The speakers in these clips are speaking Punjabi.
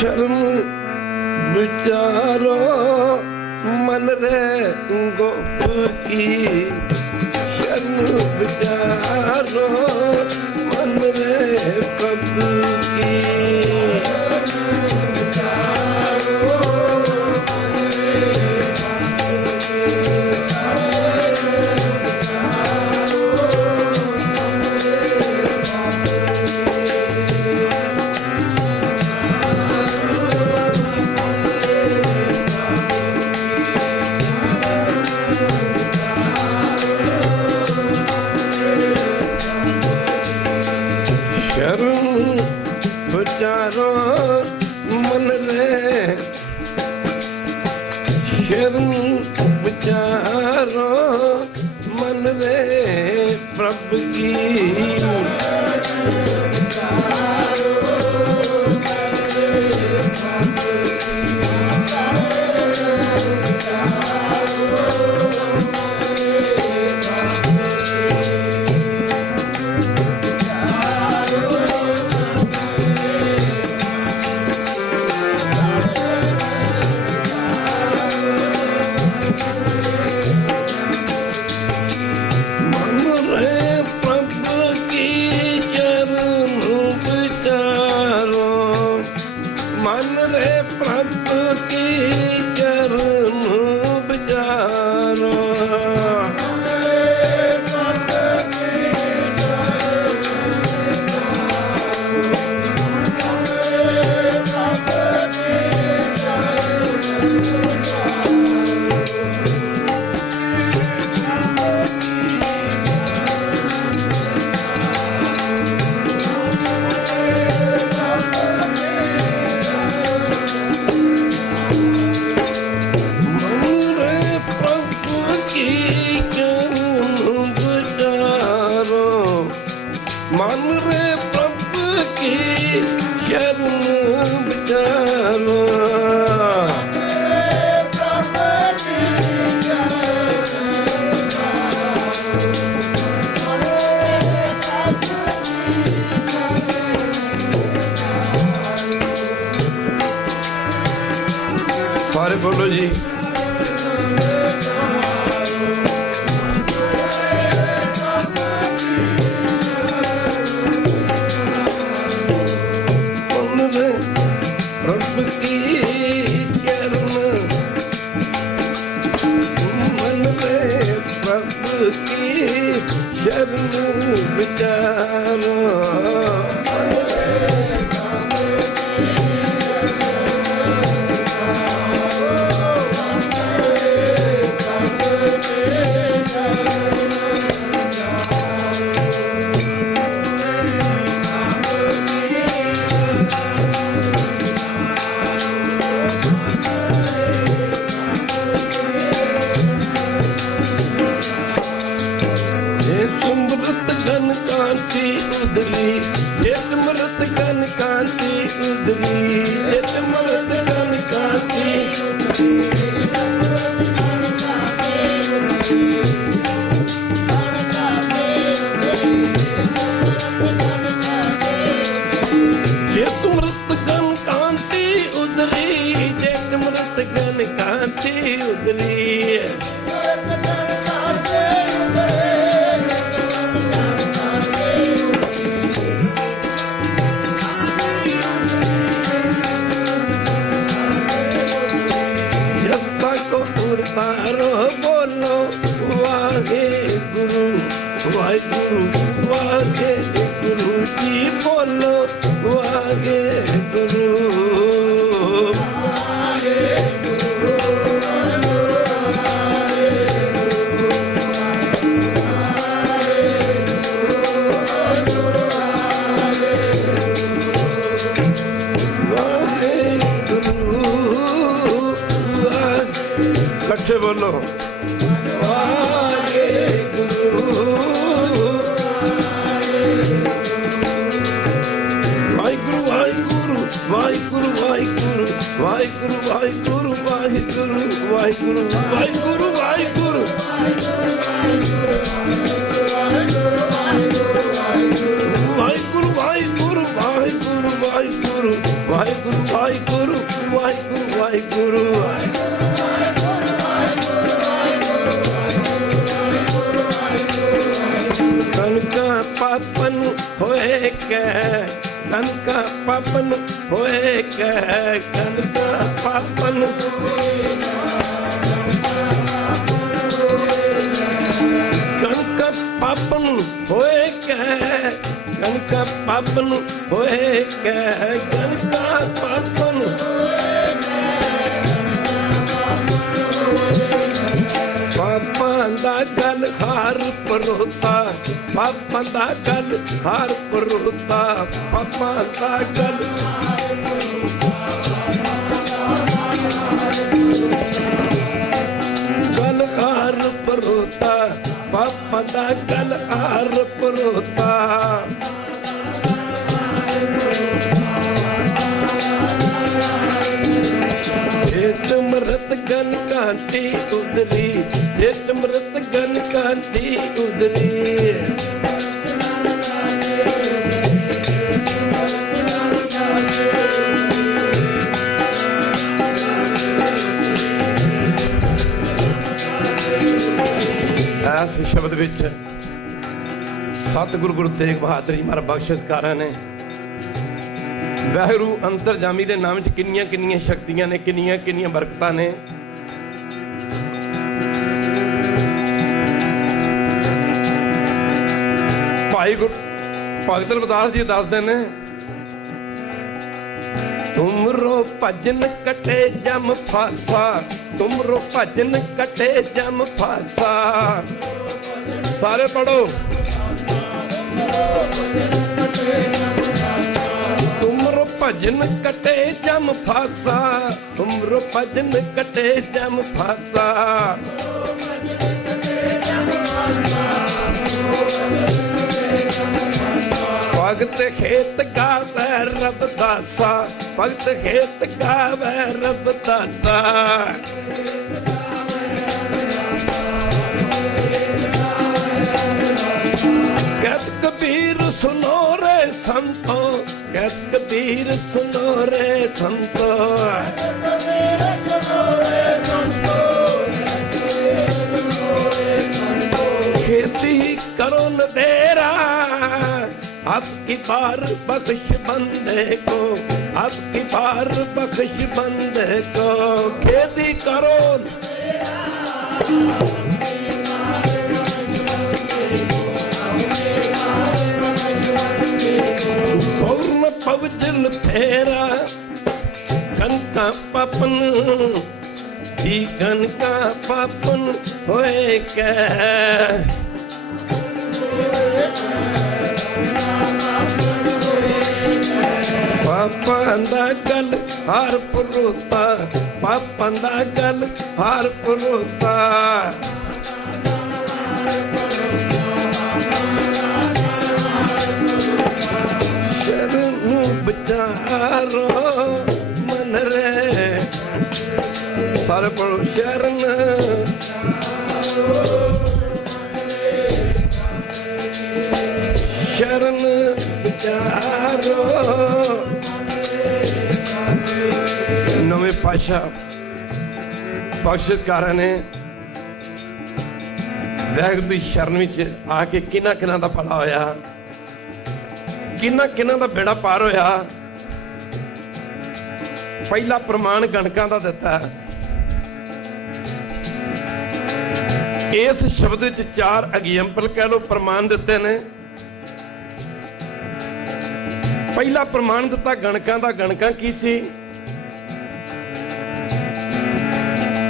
शरण विचारो मन रे गोप की शरण विचारो मन रे प्रभु की विचारो मन रे शरण विचारो मन रे प्रभु की बोलो जी प्रभु की चरण मन रे प्रभु की चरण विचारो बोलो ਵਾਹਿਗੁਰੂ ਵਾਹਿਗੁਰੂ ਵਾਹਿਗੁਰੂ ਵਾਹਿਗੁਰੂ ਵਾਹਿਗੁਰੂ ਵਾਹਿਗੁਰੂ ਵਾਹਿਗੁਰੂ ਵਾਹਿਗੁਰੂ ਵਾਹਿਗੁਰੂ ਵਾਹਿਗੁਰੂ ਵਾਹਿਗੁਰੂ ਵਾਹਿਗੁਰੂ ਵਾਹਿਗੁਰੂ ਵਾਹਿਗੁਰੂ ਵਾਹਿਗੁਰੂ ਵਾਹਿਗੁਰੂ ਕਨਕਾ ਪਾਪਨ ਹੋਏ ਕੈ ਕਨਕਾ ਪਾਪਨ ਹੋਏ ਕੈ ਕਨਕਾ ਪਾਪਨ ਕਨਕਾ ਪਾਪਨ ਹੋਏ ਕੈ ਕਨਕਾ ਪਾਪਨ ਹੋਏ ਕੈ ਕਨਕਾ ਪਾਪਨ ਪਾਪਾਂ ਦਾ ਗਲ ਹਾਰ ਪਰੋਤਾ ਪਾਪਾਂ ਦਾ ਗਲ ਹਾਰ ਪਰੋਤਾ ਪਾਪਾਂ ਦਾ ਗਲ ਗਲ ਹਾਰ ਪਰੋਤਾ ਪਾਪਾਂ ਦਾ ਗਲ ਹਾਰ ਪਰੋਤਾ ਮਰਤ ਗਨ ਕਾਂਤੀ ਉਦਰੀ ਜਿਤ ਮਰਤ ਗਨ ਕਾਂਤੀ ਉਦਰੀ ਇਸ ਸ਼ਬਦ ਵਿੱਚ ਸਤਿਗੁਰੂ ਗੁਰੂ ਤੇਗ ਬਹਾਦਰ ਜੀ ਮਹਾਰਾਜ ਬਖਸ਼ਿਸ਼ਕਾਰਾਂ ਨੇ ਵਾਹਿਗੁਰੂ ਅੰਤਰਜਾਮੀ ਦੇ ਨਾਮ 'ਚ ਕਿੰਨੀਆਂ ਕਿੰਨੀਆਂ ਸ਼ਕਤੀਆਂ ਨੇ, ਕਿੰਨੀਆਂ ਕਿੰਨੀਆਂ ਬਰਕਤਾਂ ਨੇ। ਭਾਈ ਭਗਤ ਰਵਿਦਾਸ ਜੀ ਦੱਸਦੇ ਨੇ ਤੁਮਰੋ ਭਜਨ ਕਟੇ ਜਮ ਫਾਸਾ ਤੁਮਰੋ ਭਜਨ ਕਟੇ ਜਮ ਫਾਸਾ। ਸਾਰੇ ਪੜੋ ਤੁਮਰੋ ਭਜਨ ਕਟੇ ਜਮ ਫਾਸਾ ਤੁਮਰੋ ਭਜਨ ਕਟੇ ਜਮ ਫਾਸਾ। ਭਗਤ ਖੇਤ ਗਾਵੇ ਰੱਬ ਦਾਤਾ ਭਗਤ ਖੇਤ ਗਾਵੇ ਰੱਬ ਦਾਤਾ। ਕਹਿਤ ਕਬੀਰ ਸੁਨੋ ਰੇ ਸੰਤੋ ਕਹਿਤ ਕਬੀਰ ਸੁਨੋ ਰੇ ਸੰਤੋ। खेती करो नदेरा आपकी बार बख्श बंदे को आपकी बार बख्श बंदे को। खेती करो पूर्ण पवजल तेरा कनका पापन जीवन का पापन होए कै। पापां दा गल हार परोता पापां दा गल हार परोता। शरणु बचारो मन रे सारे पढ़ो शरण शरण विचारो। नवे पातशाह बख्शिशकारां ने वाहिगुरू दी शरण विच आके किन्ना किन्ना दा भला होया किन्ना किन्ना दा बेड़ा पार होया। पहला प्रमाण गणकां दा दिता। इस शब्द विच 4 एग्जाम्पल कह लो प्रमाण दिते ने। पहला प्रमाण दिता गणकां दा। गणकां की सी?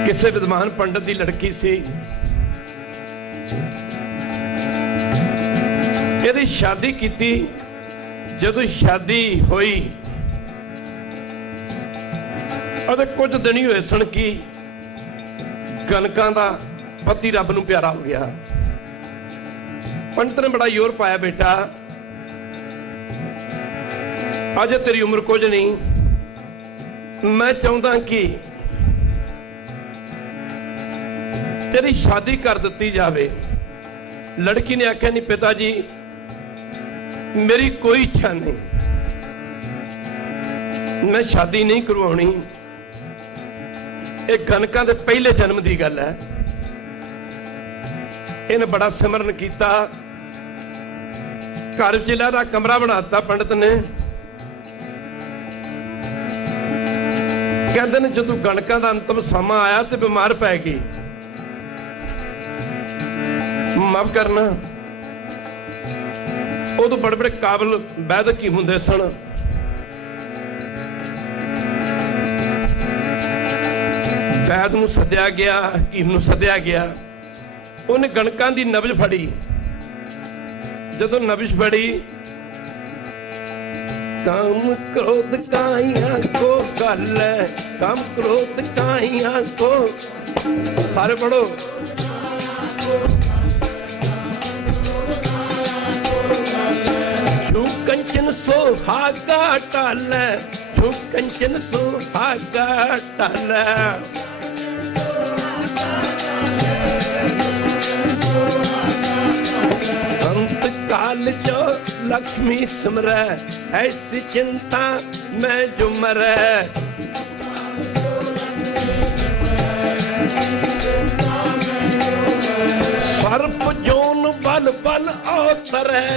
किसे विद्वान पंडित दी लड़की सी। इहदी शादी कीती। जदों शादी होई अदे कुछ दिन ही होए सन कि गणकां दा पति रब नूं प्यारा हो गया। पंडित ने बड़ा जोर पाया, बेटा अजे तेरी उम्र कुछ नहीं, मैं चाहता कि तेरी शादी कर दी जाए। लड़की ने आख्या, नहीं पिताजी मेरी कोई इच्छा नहीं, मैं शादी नहीं करवाउणी। ਇਹ ਗਨਕਾਂ ਦੇ ਪਹਿਲੇ ਜਨਮ ਦੀ ਗੱਲ ਹੈ। ਇਹਨੇ ਬੜਾ ਸਿਮਰਨ ਕੀਤਾ, ਘਰ ਜ਼ਿਲ੍ਹਾ ਦਾ ਕਮਰਾ ਬਣਾਤਾ ਪੰਡਤ ਨੇ। ਕਹਿੰਦੇ ਨੇ ਜਦੋਂ ਗਣਕਾਂ ਦਾ ਅੰਤਮ ਸਮਾਂ ਆਇਆ ਤੇ ਬਿਮਾਰ ਪੈ ਗਈ। ਮਾਫ ਕਰਨਾ, ਉਦੋਂ ਬੜੇ ਬੜੇ ਕਾਬਲ ਵੈਦਕ ਹੀ ਹੁੰਦੇ ਸਨ। ਵੈਦ ਨੂੰ ਸੱਦਿਆ ਗਿਆ, ਹਕੀਮ ਨੂੰ ਸੱਦਿਆ ਗਿਆ। ਉਹਨੇ ਗਣਕਾਂ ਦੀ ਨਬਜ਼ ਫੜੀ। ਜਦੋਂ ਨਬਜ਼ ਫੜੀ, काम क्रोध काइया को गल, काम क्रोध काइया को, सारे पढ़ो। छू कंचन सुहागा टल, छू कंचन सुहागा टल। अंत काल जो लक्ष्मी सिमरै, ऐसी चिंता मैं जो मरै। सर्प जोन बल बल अवतरै,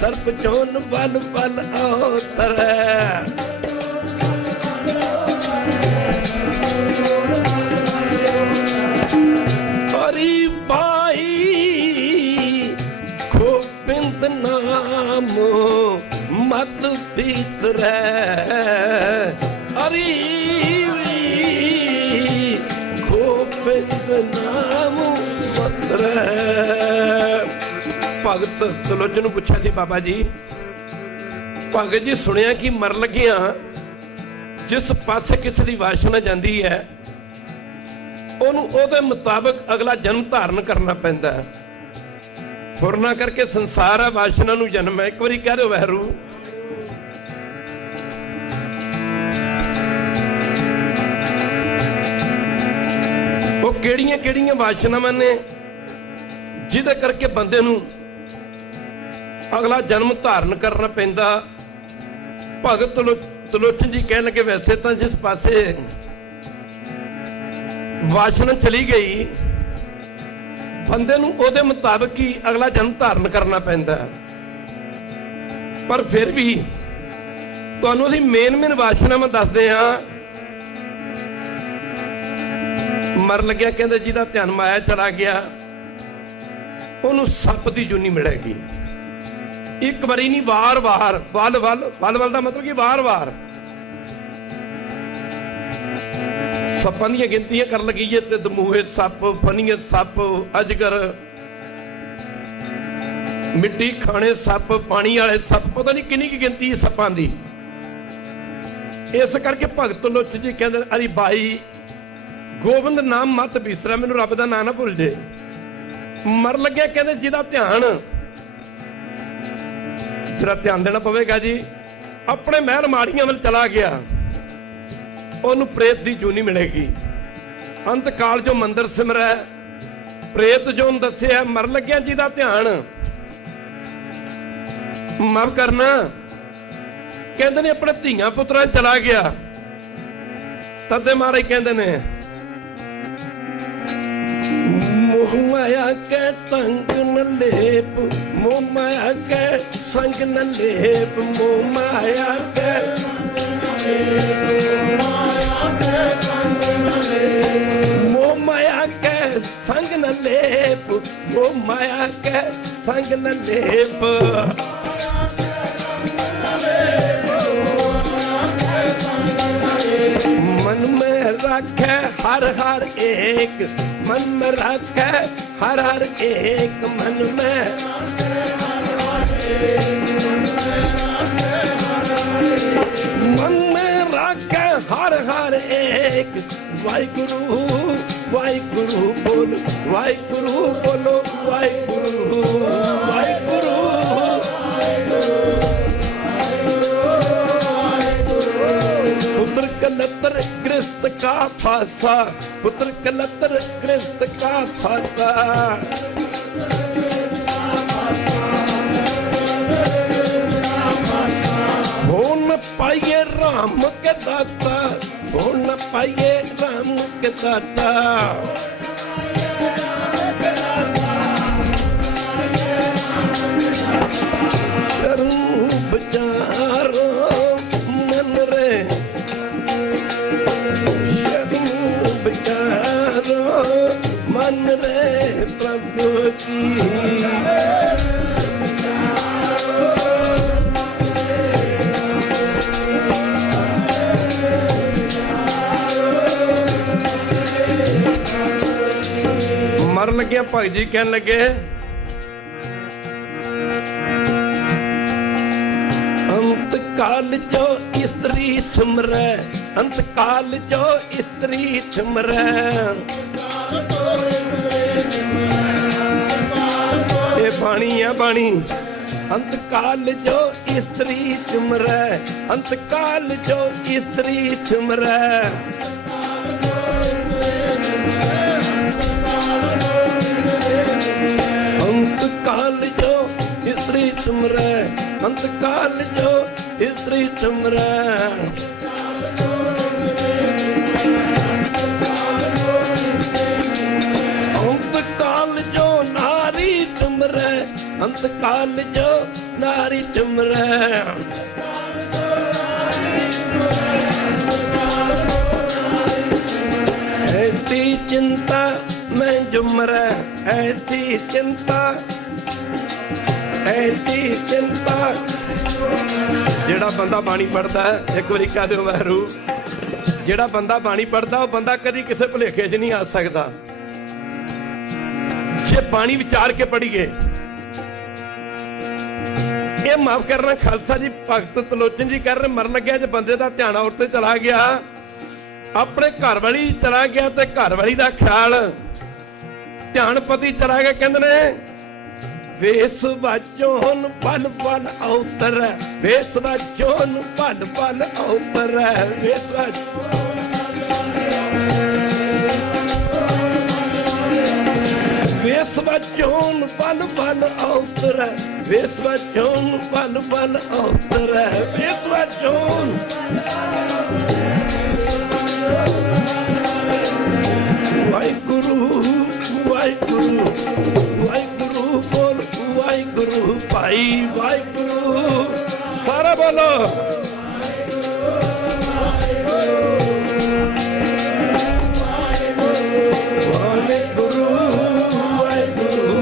सर्प जोन बल बल अवतरै। हरि भाई गोविंद नाम मत भीतर, हरि गोविंद नाम मत। भगत त्रिलोचन ਨੂੰ ਪੁੱਛਿਆ ਸੀ, ਬਾਬਾ ਜੀ ਭਗਤ ਜੀ ਸੁਣਿਆ ਕਿ ਮਰ ਲੱਗਿਆ ਜਿਸ ਪਾਸੇ ਕਿਸੇ ਦੀ ਵਾਸ਼ਨਾ ਜਾਂਦੀ ਹੈ ਉਹਨੂੰ ਉਹਦੇ ਮੁਤਾਬਕ ਅਗਲਾ ਜਨਮ ਧਾਰਨ ਕਰਨਾ ਪੈਂਦਾ ਹੈ। ਫੁਰਨਾ ਕਰਕੇ ਸੰਸਾਰ ਹੈ, ਵਾਸ਼ਨਾ ਨੂੰ ਜਨਮ ਹੈ। ਇੱਕ ਵਾਰੀ ਕਹਿ ਦਿਓ ਵਹਿਰੂ। ਉਹ ਕਿਹੜੀਆਂ ਕਿਹੜੀਆਂ ਵਾਸ਼ਨਾਵਾਂ ਨੇ ਜਿਹਦੇ ਕਰਕੇ ਬੰਦੇ ਨੂੰ ਅਗਲਾ ਜਨਮ ਧਾਰਨ ਕਰਨਾ ਪੈਂਦਾ। ਭਗਤ त्रिलोचन जी ਕਹਿਣ ਲੱਗੇ, ਵੈਸੇ ਤਾਂ ਜਿਸ ਪਾਸੇ ਵਾਸ਼ਨਾ ਚਲੀ ਗਈ ਬੰਦੇ ਨੂੰ ਉਹਦੇ ਮੁਤਾਬਕ ਹੀ ਅਗਲਾ ਜਨਮ ਧਾਰਨ ਕਰਨਾ ਪੈਂਦਾ। ਪਰ ਫਿਰ ਵੀ ਤੁਹਾਨੂੰ ਅਸੀਂ ਮੇਨ ਵਾਸ਼ਨਾਵਾਂ ਦੱਸਦੇ ਹਾਂ। ਮਰ ਲੱਗਿਆ ਕਹਿੰਦੇ ਜਿਹਦਾ ਧਿਆਨ ਮਾਇਆ ਚਲਾ ਗਿਆ ਉਹਨੂੰ ਸੱਪ ਦੀ ਜੂਨੀ ਮਿਲੇਗੀ। ਇੱਕ ਵਾਰੀ ਨਹੀਂ, ਵਾਰ-ਵਾਰ। ਵੱਲ ਦਾ ਮਤਲਬ ਕਿ ਵਾਰ-ਵਾਰ ਸੱਪਾਂ ਦੀਆਂ ਗਿਣਤੀਆਂ ਕਰਨ ਲੱਗੀ ਜੇ ਤੇ ਦਮੂਹੇ ਸੱਪ, ਫਨੀਏ ਸੱਪ, ਅਜਗਰ, ਮਿੱਟੀ ਖਾਣੇ ਸੱਪ, ਪਾਣੀ ਵਾਲੇ ਸੱਪ, ਪਤਾ ਨਹੀਂ ਕਿੰਨੀ ਕੀ ਗਿਣਤੀ ਹੈ ਸੱਪਾਂ ਦੀ। ਇਸ ਕਰਕੇ ਭਗਤ त्रिलोचन ਜੀ ਕਹਿੰਦੇ, ਅਰੇ ਬਾਈ ਗੋਬਿੰਦ ਨਾਮ ਮਤ ਬਿਸਰਾ, ਮੈਨੂੰ ਰੱਬ ਦਾ ਨਾਂ ਨਾ ਭੁੱਲ ਜੇ। ਮਰ ਲੱਗਿਆ ਕਹਿੰਦੇ ਜਿਹਦਾ ਧਿਆਨ, ਜਿਹੜਾ ਧਿਆਨ ਦੇਣਾ ਪਵੇਗਾ ਜੀ, ਆਪਣੇ ਮਹਿਲ ਮਾੜੀਆਂ ਵੱਲ ਚਲਾ ਗਿਆ ਉਹਨੂੰ ਪ੍ਰੇਤ ਦੀ ਜੂਨੀ ਮਿਲੇਗੀ। ਅੰਤ ਕਾਲ ਜੋ ਮੰਦਰ ਸਿਮਰੈ, ਪ੍ਰੇਤ ਜੋ ਦੱਸਿਆ। ਮਰ ਲੱਗਿਆ ਜਿਹਦਾ ਧਿਆਨ, ਮਾਫ ਕਰਨਾ, ਕਹਿੰਦੇ ਨੇ ਆਪਣੇ ਧੀਆਂ ਪੁੱਤਰਾਂ ਚਲਾ ਗਿਆ। ਤਦੇ ਮਹਾਰਾਜ ਕਹਿੰਦੇ ਨੇ, मोह माया के तंग न लेप, मोह माया के संग न लेप, मोह माया के मोह माया के संग न लेप, मोह माया के संग न लेप। मन में रखे हर हर एक, मन में रखे हर हर एक, मन में मन में रखे हर हर एक। वाहिगुरु वाहिगुरु बोलो, वाहिगुरु बोलो, वाहिगुरु वाहिगुरु। पुत्र कलत्र गृहस्थ का फासा, पुत्र कलत्र गृहस्थ का फासा। हो न पाइए राम राम के दाता हो न पाइए राम के दाता। करूं विचारो मन रे करूं विचारो मन रे प्रभु की। मरन लगे भगत जी कहन लगे अंत काल जो स्त्री सुमरै, अंत काल जो स्त्री सुमरै। ये बाणी है बाणी। अंत काल जो स्त्री सुमरै, अंत काल जो स्त्री सुमरै। अंत काल जो स्त्री सुमरै, अंत काल जो स्त्री सुमरै। अंत काल जो नारी सुमरै, अंत काल जो नारी सुमरै। ऐसी चिंता मैं जुमरै, ऐसी चिंता ऐसी चिंता। जेड़ा बंदा बाणी पढ़ता है, एक बारी कह दो वाहरू, जेड़ा बंदा बाणी पढ़ता वो बंदा कभी किसी भुलेखे च नहीं आ सकता। जे बाणी विचार के पढ़िए। ये माफ करना खालसा जी भगत तलोचन जी कह रहे मरन लग्या जे बंदे का ध्यान औरत ते चला गया, अपने घर वाली चला गया ते घर वाली का ख्याल ध्यान पति चला गया। कहते ने वेस वाचोन पल पल अवतर, वेस वाचोन पल पल अवतर। वेस वेस वाचोन पल पल अवतर, वेस वाचोन पल पल अवतर। वेस वाचोन वाहिगुरु वाहिगुरु वाहिगुरु बोल वाहिगुरु भाई वाहिगुरु सारा बोलो। वाहिगुरु वाहिगुरु।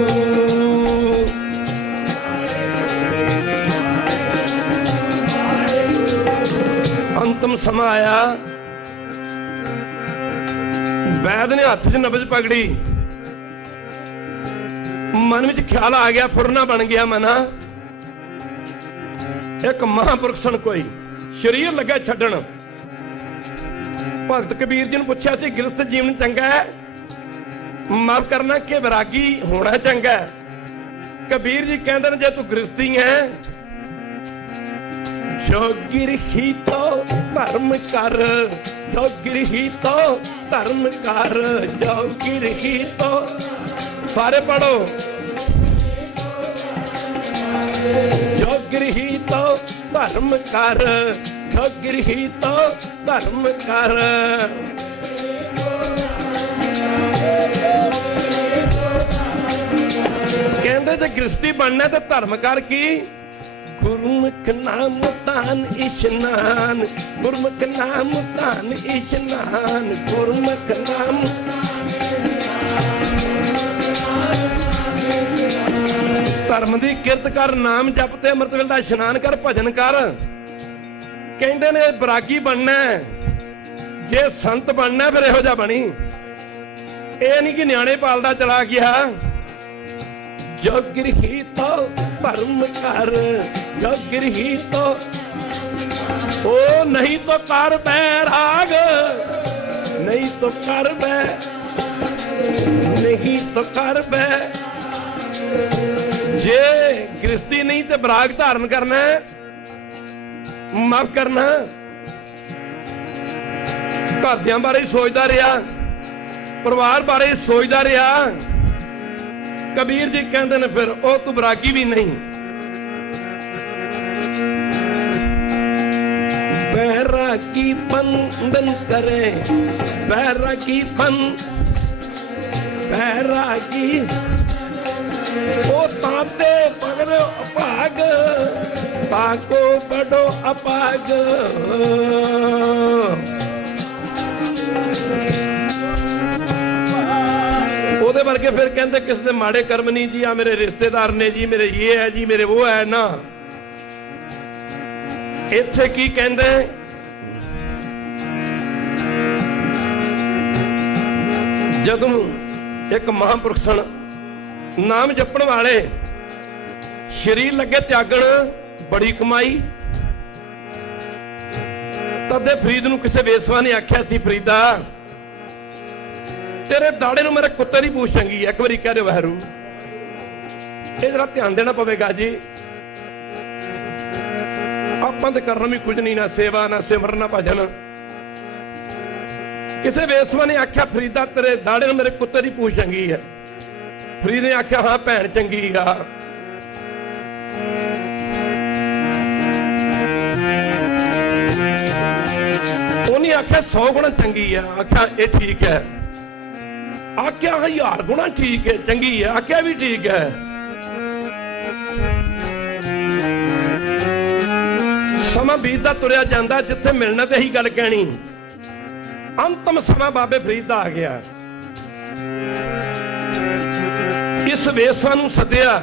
अंतिम समा आया, वैद ने हाथ च नबज पकड़ी, मन में ख्याल आ गया, फुरना बन गया मना। एक महापुरुष सन कोई शरीर लगा छड्डण। भगत कबीर जी ने पूछा सी गिरस्थ जीवन चंगा है, माफ करना कि वैरागी होना चंगा है। कबीर जी कहते हैं जे तू गृहस्थी है, जो गिरही तो धर्म कर, जो गिरही तो धर्म कर, जो गिरही तो। सारे पढ़ो। जो गिरही तो धर्म कर, जो गिरही तो धर्म कर। कहते जे गृहस्थी बनना तो धर्म कर की। गुरमुख नाम तान इशनान, गुरमुख नाम तान इशनान, गुरमुख नाम। धर्म की किरत कर, नाम जप ते अमृत वेले दा इशनान कर, भजन कर। कहते ने बैरागी बनना, जे संत बनना फिर इहो जिहा बनी। ये नहीं कि न्याणे पालदा चला गया। जो गिरही तो धर्म कर, जो गिरही तो ओ नहीं तो कर बैराग, नहीं तो कर बै, नहीं तो कर बै। जे गृहस्थी नहीं तो बैराग धारण करना है, माफ करना घरदियां बारे सोचता रहा, परिवार बारे सोचता रहा। कबीर जी कहते ने फिर ओ तू बैरागी भी नहीं। बैराग बैरागी बंधन करे, बैरागी बैरागी ओ ताते पगड़ो अपाग, ताको बड़ो अपाग। ਉਹਦੇ ਵਰਗੇ ਫਿਰ ਕਹਿੰਦੇ ਕਿਸੇ ਦੇ ਮਾੜੇ ਕਰਮ ਨਹੀਂ ਜੀ, ਆ ਮੇਰੇ ਰਿਸ਼ਤੇਦਾਰ ਨੇ ਜੀ, ਮੇਰੇ ਇਹ ਹੈ ਜੀ, ਮੇਰੇ ਉਹ ਹੈ ਨਾ। ਇੱਥੇ ਕੀ ਕਹਿੰਦੇ, ਜਦੋਂ ਇੱਕ ਮਹਾਂਪੁਰਖ ਸਨ ਨਾਮ ਜਪਣ ਵਾਲੇ, ਸ਼ਰੀਰ ਲੱਗੇ ਤਿਆਗਣ, ਬੜੀ ਕਮਾਈ। ਤਦੇ ਫਰੀਦ ਨੂੰ ਕਿਸੇ ਵੇਸਵਾ ਨੇ ਆਖਿਆ ਸੀ, ਫਰੀਦਾ ਤੇਰੇ ਦਾੜੇ ਨੂੰ ਮੇਰੇ ਕੁੱਤੇ ਦੀ ਪੂਛ ਚੰਗੀ ਹੈ। ਇੱਕ ਵਾਰੀ ਕਹਿ ਦਿਓ ਵਾਹਿਗੁਰੂ, ਇਹ ਜਰਾ ਧਿਆਨ ਦੇਣਾ ਪਵੇਗਾ ਜੀ। ਆਪਾਂ ਤੇ ਕਰਨਾ ਵੀ ਕੁਝ ਨਹੀਂ, ਨਾ ਸੇਵਾ, ਨਾ ਸਿਮਰਨ, ਨਾ ਭਜਨ। ਕਿਸੇ ਵੇਸਵਾ ਨੇ ਆਖਿਆ, ਫਰੀਦਾ ਤੇਰੇ ਦਾੜੇ ਨੂੰ ਮੇਰੇ ਕੁੱਤੇ ਦੀ ਪੂਛ ਚੰਗੀ ਹੈ। ਫਰੀਦ ਨੇ ਆਖਿਆ, ਹਾਂ ਭੈਣ ਚੰਗੀ ਆ। ਉਹਨੇ ਆਖਿਆ 100 ਗੁਣਾ ਚੰਗੀ ਆ। ਆਖਿਆ ਇਹ ਠੀਕ ਹੈ। ਆਖਿਆ 1000 ਗੁਣਾ ਠੀਕ ਹੈ, ਚੰਗੀ ਹੈ। ਆਖਿਆ ਵੀ ਠੀਕ ਹੈ। ਸਮਾਂ ਬੀਤਦਾ ਤੁਰਿਆ ਜਾਂਦਾ, ਜਿੱਥੇ ਮਿਲਣਾ ਤੇ ਇਹੀ ਗੱਲ ਕਹਿਣੀ। ਅੰਤਮ ਸਮਾਂ ਬਾਬੇ ਫਰੀਦ ਦਾ ਆ ਗਿਆ। ਇਸ ਵੇਸਵਾ ਨੂੰ ਸੱਦਿਆ।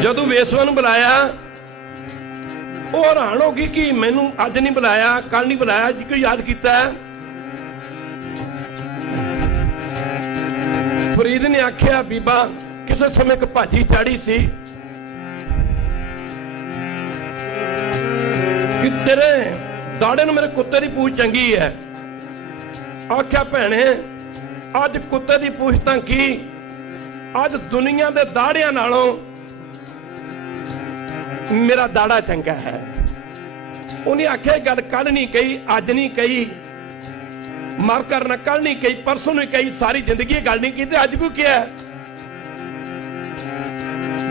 ਜਦੋਂ ਵੇਸਵਾ ਨੂੰ ਬੁਲਾਇਆ, ਉਹ ਹੈਰਾਨ ਹੋ ਗਈ ਕਿ ਮੈਨੂੰ ਅੱਜ ਨਹੀਂ ਬੁਲਾਇਆ, ਕੱਲ ਨਹੀਂ ਬੁਲਾਇਆ, ਜੀ ਕੋਈ ਯਾਦ ਕੀਤਾ। ਫਰੀਦ ਨੇ ਆਖਿਆ, ਬੀਬਾ ਕਿਸੇ ਸਮੇਂ ਇੱਕ ਭਾਜੀ ਚਾੜੀ ਸੀ ਕਿ ਤੇਰੇ ਦਾੜੇ ਨੂੰ ਮੇਰੇ ਕੁੱਤੇ ਦੀ ਪੂਛ ਚੰਗੀ ਹੈ। ਆਖਿਆ ਭੈਣੇ, ਅੱਜ ਕੁੱਤੇ ਦੀ ਪੂਛ ਤਾਂ ਕੀ, ਅੱਜ ਦੁਨੀਆ ਦੇ ਦਾੜਿਆਂ ਨਾਲੋਂ ਮੇਰਾ ਦਾੜਾ ਚੰਗਾ ਹੈ। ਉਹਨੇ ਆਖਿਆ, ਗੱਲ ਕੱਲ ਨਹੀਂ ਕਹੀ, ਅੱਜ ਨਹੀਂ ਕਹੀ, ਮਰ ਕਰਨਾ ਕੱਲ ਨਹੀਂ ਕਹੀ, ਪਰਸੋਂ ਨਹੀਂ ਕਹੀ, ਸਾਰੀ ਜ਼ਿੰਦਗੀ ਇਹ ਗੱਲ ਨਹੀਂ ਕੀਤੀ, ਅੱਜ ਕਿਉਂ ਕਿਹਾ?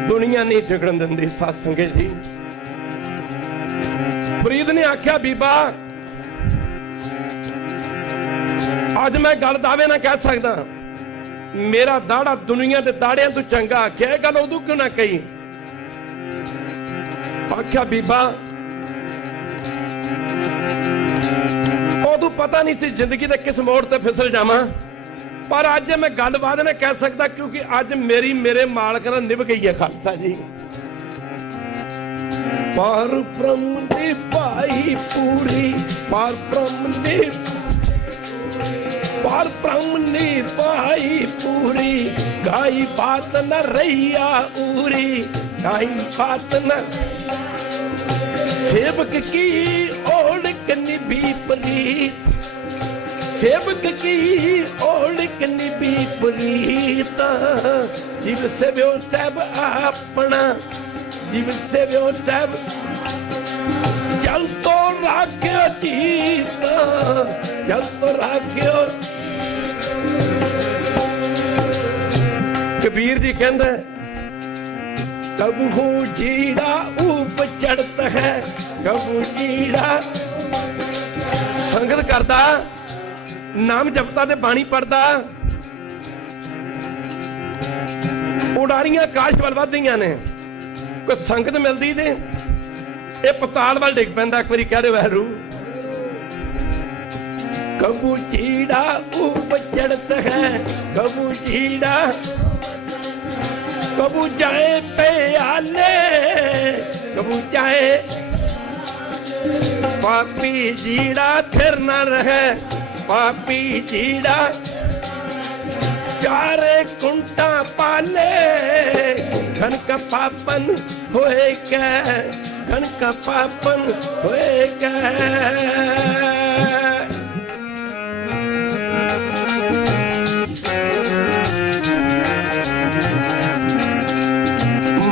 ਦੁਨੀਆ ਨਹੀਂ ਟਿਕਣ ਦਿੰਦੀ ਸਾਧ ਸੰਗਤ ਜੀ। ਫਰੀਦ ਨੇ ਆਖਿਆ, ਬੀਬਾ ਅੱਜ ਮੈਂ ਗੱਲ ਦਾਅਵੇ ਨਾਲ ਕਹਿ ਸਕਦਾ, ਮੇਰਾ ਦਾੜਾ ਦੁਨੀਆ ਦੇ ਦਾੜਿਆਂ ਤੋਂ ਚੰਗਾ। ਆਖਿਆ ਇਹ ਗੱਲ ਉਦੋਂ ਕਿਉਂ ਨਾ ਕਹੀ? ਆਖਿਆ, ਬੀਬਾ ਉਦੋਂ ਪਤਾ ਨਹੀਂ ਸੀ ਜ਼ਿੰਦਗੀ ਦੇ ਕਿਸ ਮੋੜ ਤੇ ਫਿਸਲ ਜਾਵਾਂ, ਪਰ ਅੱਜ ਮੈਂ ਗੱਲਬਾਤ ਨਾਲ ਕਹਿ ਸਕਦਾ, ਕਿਉਂਕਿ ਅੱਜ ਮੇਰੇ ਮਾਲਕ ਨਾਲ ਨਿਭ ਗਈ ਹੈ ਖਾਲਸਾ ਜੀ। ਪਰ ਬ੍ਰਹਮ ਦੀ ਭਾਈ ਪੂਰੀ, ਪਰ ਬ੍ਰਹਮ ਦੀ ਭਾਈ ਪੂਰੀ, ਗਾਈ ਬਾਤ ਨ ਰਹੀਆ ਉਰੀ, ਗਾਈ ਬਾਤ ਨ। सेवक की ओढ़ निभी प्रीत, सेवक की ओढ़ निभी प्रीत, जीव से व्यो सब अपना, जीव से व्यो सब जल तो राख्यो जीत, जल तो राख्यो। कबीर जी कहंदा, कबू जीड़ा ऊप चढ़ता है, कबू जीड़ा। संगत करता, नाम जपता ते बाणी पढ़ता, उड़ारियां आकाश वल वधदियां ने। कोई संगत मिलदी ते ये पताल वल डिग पैंदा। एक बारी कह रहे वैरू, कबू जीड़ा ऊप चढ़ता है, कबू जीड़ा। कबू जाए प्याले, कबू जाए पापी जीड़ा, फिर न रहे पापी जीड़ा। चारे कुंटा पाले, घन का पापन होए क्या, घन का पापन होए क्या।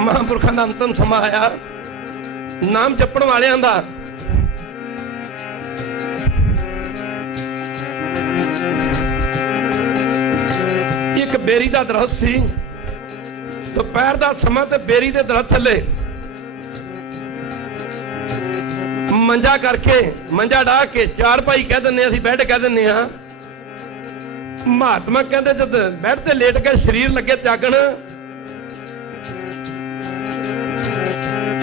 महापुरखों का अंतिम समा आया, नाम जपण वालियां दा। एक बेरी का दरख्त सी, दोपहर का समा ते बेरी के दरख्त थले ਮੰਜਾ ਕਰਕੇ, ਮੰਜਾ ਢਾ ਕੇ, ਚਾਰ ਭਾਈ ਕਹਿ ਦਿੰਦੇ, ਅਸੀਂ ਬੈੱਡ ਕਹਿ ਦਿੰਦੇ ਹਾਂ। ਮਹਾਤਮਾ ਕਹਿੰਦੇ ਜਦ ਬੈੱਡ ਤੇ ਲੇਟ ਕੇ ਸਰੀਰ ਲੱਗੇ ਤਿਆਗਣ,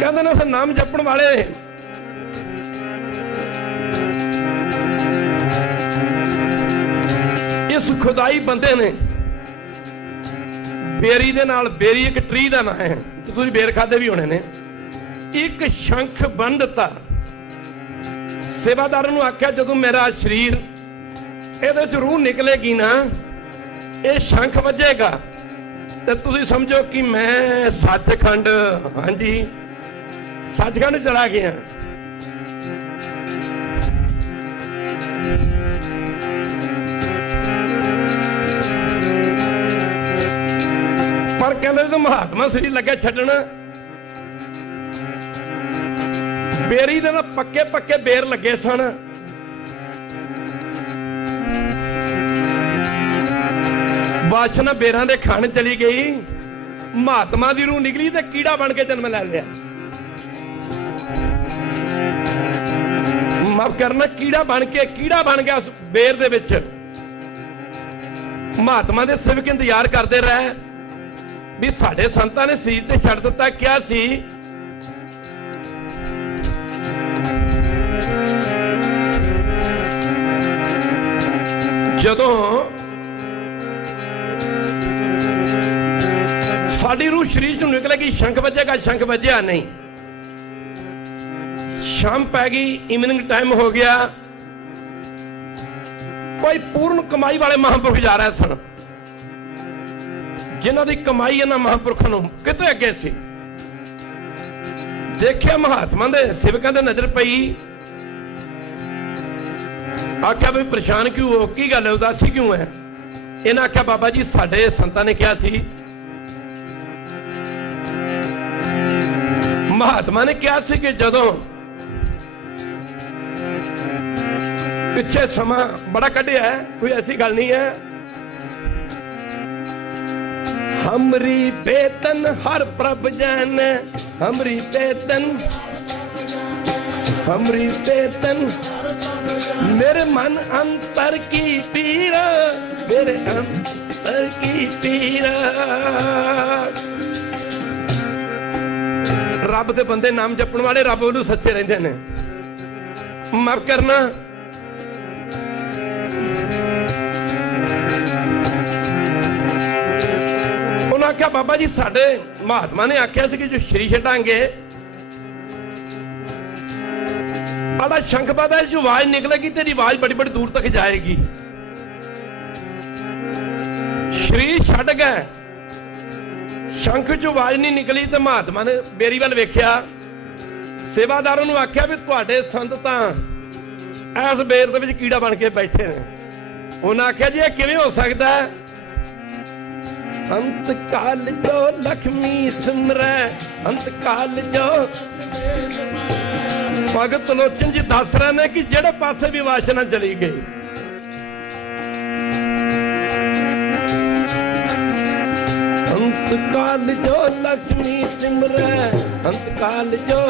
ਕਹਿੰਦੇ ਨੇ ਨਾਮ ਜਪਣ ਵਾਲੇ ਇਸ ਖੁਦਾਈ ਬੰਦੇ ਨੇ ਬੇਰੀ ਦੇ ਨਾਲ, ਬੇਰੀ ਇੱਕ ਟਰੀ ਦਾ ਨਾਂ ਹੈ, ਤੁਸੀਂ ਬੇਰ ਖਾਦੇ ਵੀ ਹੋਣੇ ਨੇ, ਇੱਕ ਸ਼ੰਖ ਬੰਨ ਦਿੱਤਾ। ਸੇਵਾਦਾਰ ਨੂੰ ਆਖਿਆ ਜਦੋਂ ਮੇਰਾ ਸਰੀਰ ਇਹਦੇ ਚ ਰੂਹ ਨਿਕਲੇਗੀ ਨਾ, ਇਹ ਸ਼ੰਖ ਵੱਜੇਗਾ ਤੇ ਤੁਸੀਂ ਸਮਝੋ ਕਿ ਮੈਂ ਸੱਚਖੰਡ, ਹਾਂਜੀ ਸੱਚਖੰਡ ਚਲਾ ਗਿਆ। ਪਰ ਕਹਿੰਦੇ ਜਦੋਂ ਮਹਾਤਮਾ ਸਰੀਰ ਲੱਗਿਆ ਛੱਡਣ, ਬੇਰੀ ਦੇ ਨਾਲ ਪੱਕੇ ਪੱਕੇ ਬੇਰ ਲੱਗੇ ਸਨ। ਬਾਸ਼ਨਾ ਬੇਰਾਂ ਦੇ ਖਾਣ ਚਲੀ ਗਈ, ਮਹਾਤਮਾ ਦੀ ਰੂਹ ਨਿਕਲੀ ਤੇ ਕੀੜਾ ਬਣ ਕੇ ਜਨਮ ਲੈ ਲਿਆ। ਮਾਫ ਕਰਨਾ, ਕੀੜਾ ਬਣ ਗਿਆ ਉਸ ਬੇਰ ਦੇ ਵਿੱਚ। ਮਹਾਤਮਾ ਦੇ ਸੇਵਕ ਇੰਤਜ਼ਾਰ ਕਰਦੇ ਰਹੇ ਵੀ ਸਾਡੇ ਸੰਤਾਂ ਨੇ ਸਰੀਰ ਤੇ ਛੱਡ ਦਿੱਤਾ, ਕਿਹਾ ਸੀ ਜਦੋਂ ਸਾਡੀ ਰੂਹ ਸਰੀਰ ਚੋਂ ਨਿਕਲੇਗੀ ਸ਼ੰਖ ਵੱਜੇਗਾ। ਸ਼ੰਖ ਵੱਜਿਆ ਨਹੀਂ। ਸ਼ਾਮ ਪੈ ਗਈ, ਇਵਨਿੰਗ ਟਾਈਮ ਹੋ ਗਿਆ। ਕੋਈ ਪੂਰਨ ਕਮਾਈ ਵਾਲੇ ਮਹਾਂਪੁਰਖ ਜਾ ਰਹੇ ਸਨ, ਜਿਨ੍ਹਾਂ ਦੀ ਕਮਾਈ ਇਹਨਾਂ ਮਹਾਂਪੁਰਖਾਂ ਨੂੰ ਕਿਤੇ ਅੱਗੇ ਸੀ। ਦੇਖਿਆ ਮਹਾਤਮਾ ਦੇ ਸੇਵਕਾਂ ਦੇ ਨਜ਼ਰ ਪਈ, ਆਖਿਆ ਵੀ ਪਰੇਸ਼ਾਨ ਕਿਉਂ ਹੋ, ਕੀ ਗੱਲ ਹੈ, ਉਦਾਸੀ ਕਿਉਂ ਹੈ? ਇਹਨਾਂ ਆਖਿਆ ਬਾਬਾ ਜੀ ਸਾਡੇ ਸੰਤਾਂ ਨੇ ਕਿਹਾ ਸੀ, ਮਹਾਤਮਾ ਨੇ ਕਿਹਾ ਸੀ ਕਿ ਜਦੋਂ ਪਿੱਛੇ ਸਮਾਂ ਬੜਾ ਕੱਢਿਆ ਹੈ, ਕੋਈ ਐਸੀ ਗੱਲ ਨਹੀਂ ਹੈ। ਹਮਰੀ ਬੇਤਨ ਹਰ ਪ੍ਰਭ ਜਨ, ਹਮਰੀ ਬੇਤਨ, ਹਮਰੀ ਬੇਤਨ मेरे मन अंतर की पीर, मेरे अंतर की पीर। रब दे बंदे नाम जपण वाले रब नूं सच्चे रहिंदे ने। माफ करना, उन्हें आख्या बाबा जी साडे महात्मा ने आख्या सी कि जो श्री छड्डांगे आड़ा शंख बादा जो आवाज निकलेगी तेरी आवाज बड़ी बड़ी दूर तक जाएगी। शरीर छड्ड गए, शंख जो आवाज नहीं निकली तो महात्मा ने बेरी वाल वेख्या, सेवादारों नूं आख्या भी तुहाडे संत तां इस बेर दे विच कीड़ा बन के बैठे ने। उन्हें आख्या जी यह किवें हो सकदा है? अंत काल जो लक्ष्मी सिमरै, अंत काल जो भगत लोचन जी दस रहे ने कि जेड़े पासे भी वासना चली गई, अंत काल जो लक्ष्मी सिमरै, अंत काल जो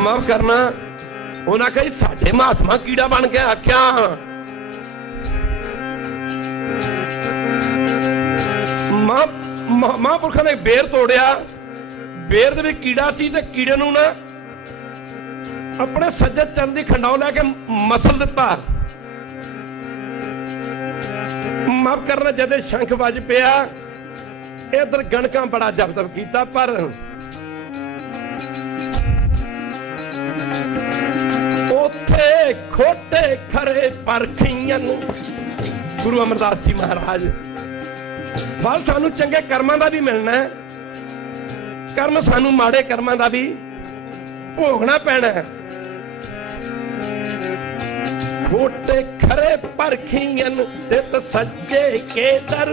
माफ करना, उन्हें कही साडे महात्मा कीड़ा बन के। आख्या महापुरखों ने बेर तोड़िया, बेर दे विच कीड़ा सी ते कीड़े नूं ना अपने सज्जे चरण दी खंडाओ लैके मसल दिता। माफ करना, जदे शंख वज पिया इधर गणका बड़ा जप तप कीता, पर ओथे खोटे खरे परखियां गुरु अमरदास जी महाराज। फल सानू चंगे कर्मां दा भी मिलना है, कर्म सानू माड़े कर्मां दा भी भोगना पैना है। खोटे खरे परखियन तित सज्जे के दर,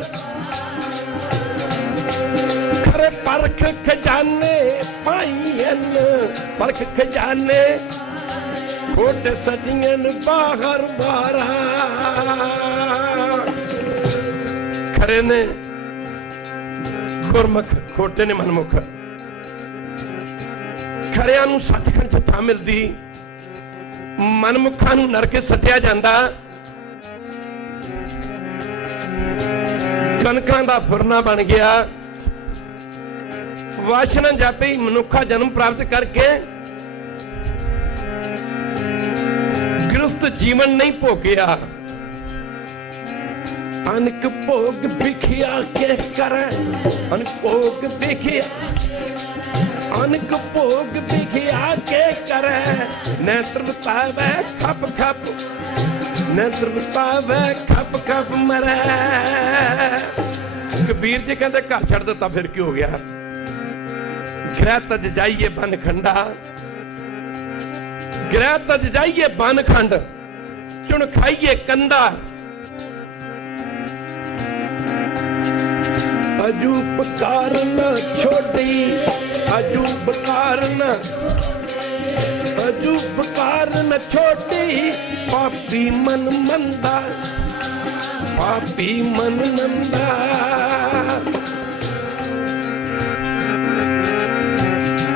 खरे परख खजाने पाइयन, परख खजाने खोटे सजियन बाहर बारा। खरे ने ਗੁਰਮੁਖ ਖੋਟੇ ਨੇ ਮਨਮੁਖ। ਖਰਿਆਂ ਨੂੰ ਸੱਚਖੰਡ 'ਚ ਥਾਂ ਮਿਲਦੀ, ਮਨਮੁਖਾਂ ਨੂੰ ਨਰਕ ਸੱਟਿਆ ਜਾਂਦਾ। ਕਣਕਾਂ ਦਾ ਫੁਰਨਾ ਬਣ ਗਿਆ। ਵਾਸ਼ਨਾ ਜਾਪੇ ਮਨੁੱਖਾ ਜਨਮ ਪ੍ਰਾਪਤ ਕਰਕੇ ਗ੍ਰਸਤ ਜੀਵਨ ਨਹੀਂ ਭੋਗਿਆ। ਅਨਕ ਭੋਗ ਵਿਖਿਆ ਕੇ ਕਰੇ, ਅਨਕ ਭੋਗ ਵਿਖਿਆ, ਅਨਕ ਭੋਗ ਵਿਖਿਆ ਕੇ ਕਰੇ। ਨੇਤਰ ਪਾਵੇ ਖਪ ਖਪ, ਨੇਤਰ ਪਾਵੇ ਖਪ ਖਪ ਮਰੇ। ਕਬੀਰ ਜੀ ਕਹਿੰਦੇ ਘਰ ਛੱਡ ਦਿੱਤਾ ਫਿਰ ਕੀ ਹੋ ਗਿਆ? ਗ੍ਰਹਿ ਤਜ ਜਾਈਏ ਬਨ ਖੰਡਾ, ਗ੍ਰਹਿ ਤਜ ਜਾਈਏ ਬਨ ਖੰਡ, ਚੁਣ ਖਾਈਏ ਕੰਦਾ। ਅਜੂਬ ਕਾਰਨ ਛੋਟੀ, ਅਜੂਬ ਕਾਰਨ, ਅਜੂਬ ਕਾਰਨ ਛੋਟੀ। ਪਾਪੀ ਮਨ ਮੰਦਾ, ਪਾਪੀ ਮਨ ਮੰਦਾ।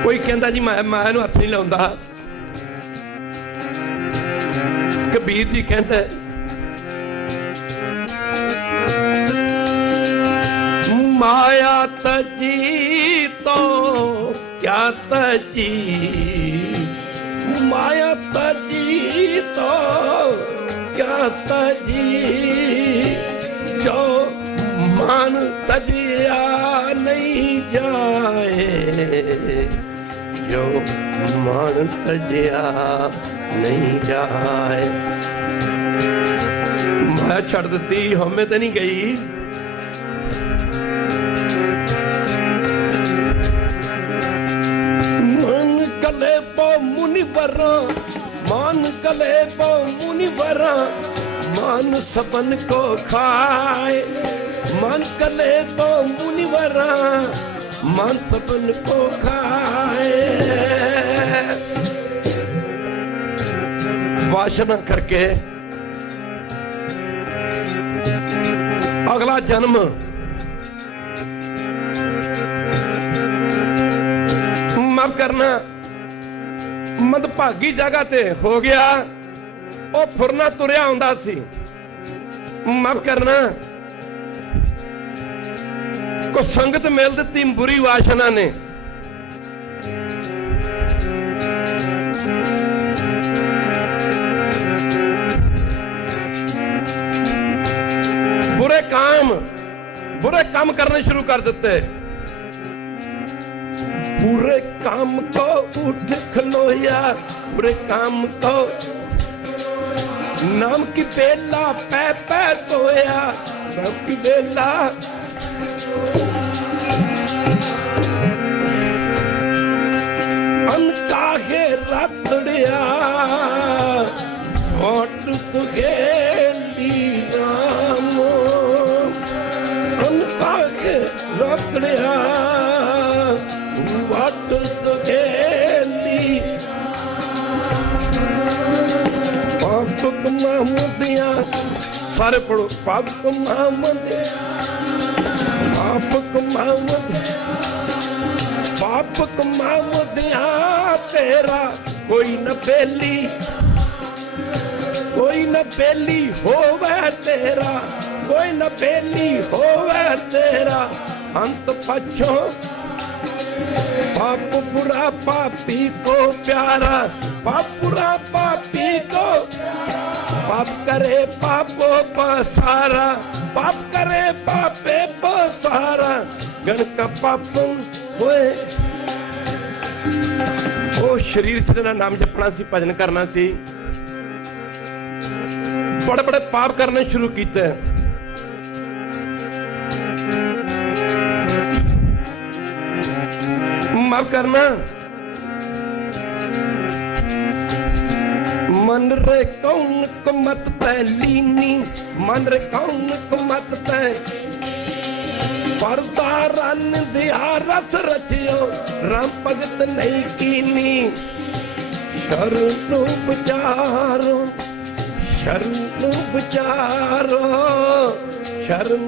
ਕੋਈ ਕਹਿੰਦਾ ਜੀ ਮੈਂ ਇਹਨੂੰ ਹੱਥ ਨਹੀਂ ਲਾਉਂਦਾ। ਕਬੀਰ ਜੀ ਕਹਿੰਦੇ माया तजी तो क्या तजी, माया तजी तो क्या तजी। जो मान तजिया नहीं जाए, जो मान तजिया नहीं जाए। माया छड़ दी हमें तो नहीं गई। कले पो मुनिवरा, मान कले पो मुनिवरा। मान सबन को खाए, मान कले पो मुनिवरा। मान सबन को खाए। वासना करके अगला जन्म माफ करना ਮਦਭਾਗੀ ਜਗ੍ਹਾ ਤੇ ਹੋ ਗਿਆ। ਉਹ ਫੁਰਨਾ ਤੁਰਿਆ ਆਉਂਦਾ ਸੀ। ਮਾਫ ਕਰਨਾ ਕੋ ਸੰਗਤ ਮਿਲ ਦਿੱਤੀ ਬੁਰੀ ਵਾਸ਼ਨਾ ਨੇ। बुरे काम करने शुरू कर देते। बुरे काम को उठ खलोया, बुरे काम को नाम की बेला पै पै सोया, नाम की बेला अनकाहे रतड़िया होट तुगे रामो, अनकाहे रतड़िया होट तुगे पाप कमामुदिया, सारे पढ़ो पाप कमामुदिया, पाप कमामुदिया, पाप कमामुदिया तेरा कोई न बेली, कोई न बेली होवे तेरा, कोई न बेली होवे तेरा अंत पछो। पाप बुरा पापी को प्यारा, पाप बुरा पापी को, पाप करे पापो पसारा, पाप करे पापे पसारा, गण का पाप होए। ओ शरीर च तेरा नाम जपना सी, भजन करना सी, बड़े बड़े पाप करने शुरू किए। माफ करना मन रे कौन को मत तय लीनी, मन रे कौन को मत तय परदा रन दिया रस रचियो, राम भगत नहीं कीनी। शरणु बचारो, शरणु बचारो, शरण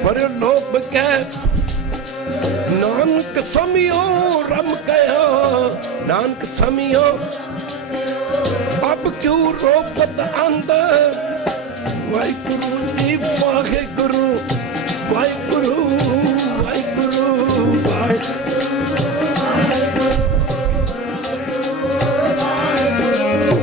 पर लोभ के नानक समियो रम गया, नानक समियो अब क्यों रोपत अंदर। वाहिगुरु जी वाहिगुरु, वाहिगुरु वाहिगुरु वाहिगुरु वाहिगुरु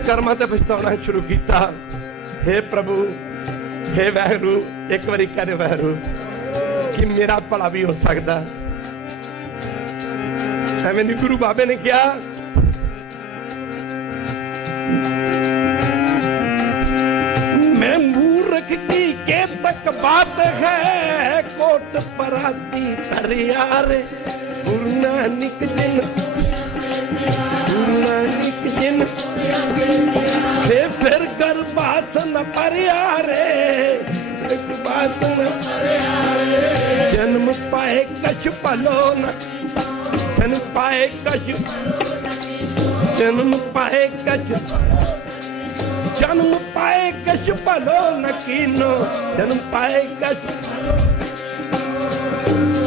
कर्मां ते पछताना शुरू किया। हे प्रभु, हे वाहिगुरु, एक बारी कह दे वाहिगुरु कि मेरा भला भी हो सकता। एवें नहीं गुरु बाबे ने कहा, मैं मूर्ख की के तक बात है, कोट पराती तरियारे गुरु नानक जिन, गुरु नानक जिन से फिर कर बात न परियारे, बात न जन्म पाए कछ पलो न, जन्म पाए कछ, जन्म पाए कछ, जन्म पाए कछ पलो न कीनो, जन्म पाए कछ।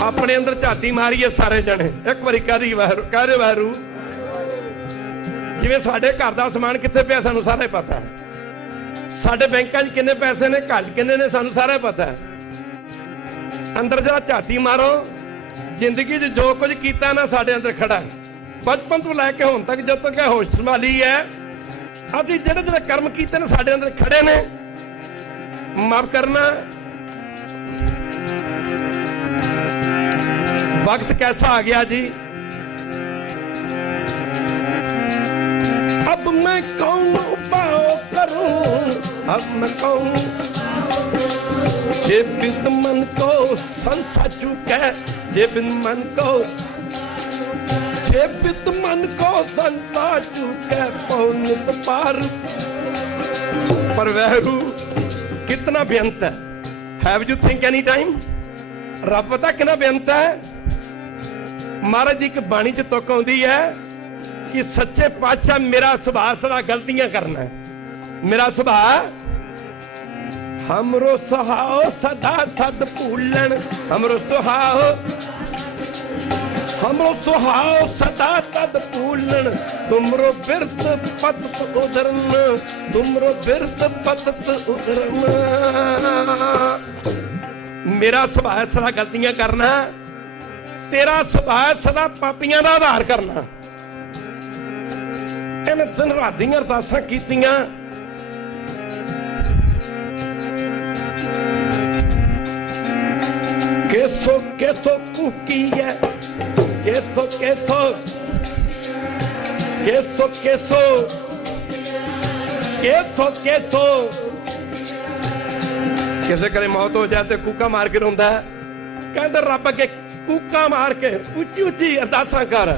अपने अंदर झाती मारीए सारे जने, एक बारी कह दी वाहिगुरु, कह दे वाहिगुरु। जिवें साडे घर दा समान कित्थे पिया सानू सारा ही पता है, साडे बैंकां 'च किन्ने पैसे ने, घर 'च किन्ने ने, सानू सारा ही पता है। अंदर जरा झाती मारो, जिंदगी 'च जो कुछ कीता ना साडे अंदर खड़ा है, बचपन तो लैके हुण तक जद तक होश संभाली है, असीं जिहड़े जिहड़े कर्म कीते ने साडे अंदर खड़े ने। माफ करना, वक्त कैसा आ गया जी। अब मैं कौन उपाय करूं, अब मैं कौन, जे बिन मन को संसा चुके, जे बिन मन को, जे बिन मन को संसा चुके पौनित पार। पर वाहिगुरु कितना बेअंत है। Have you think any time, रब पता कितना बेअंत है। महाराज जी एक बाणी च तुक आउंदी है कि सच्चे पातशाह मेरा सुभाव सदा गलतियां करना है, मेरा सुभाव हमरो सुहाओ सदा सद भूलन, हमरो सुहाओ, हमरो सुहाओ सदा सद भूलन, तुमरो बिरत पत उदरन, तुमरो बिरत पत उदरन। मेरा सुभाव सदा गलतियां करना, तेरा सुभाव सदा पापियां दा आधार करना। इन्हें दिन रात दी अरदासां कीतियां, केसो केसो कुकी है, केसो केसो केसो केसो केसो केसो। किसे करे मौत हो जाए तो कूका मार के रोंदा है, कहते रब अगे कूका मार के उच्ची उच्ची अरदासां कर।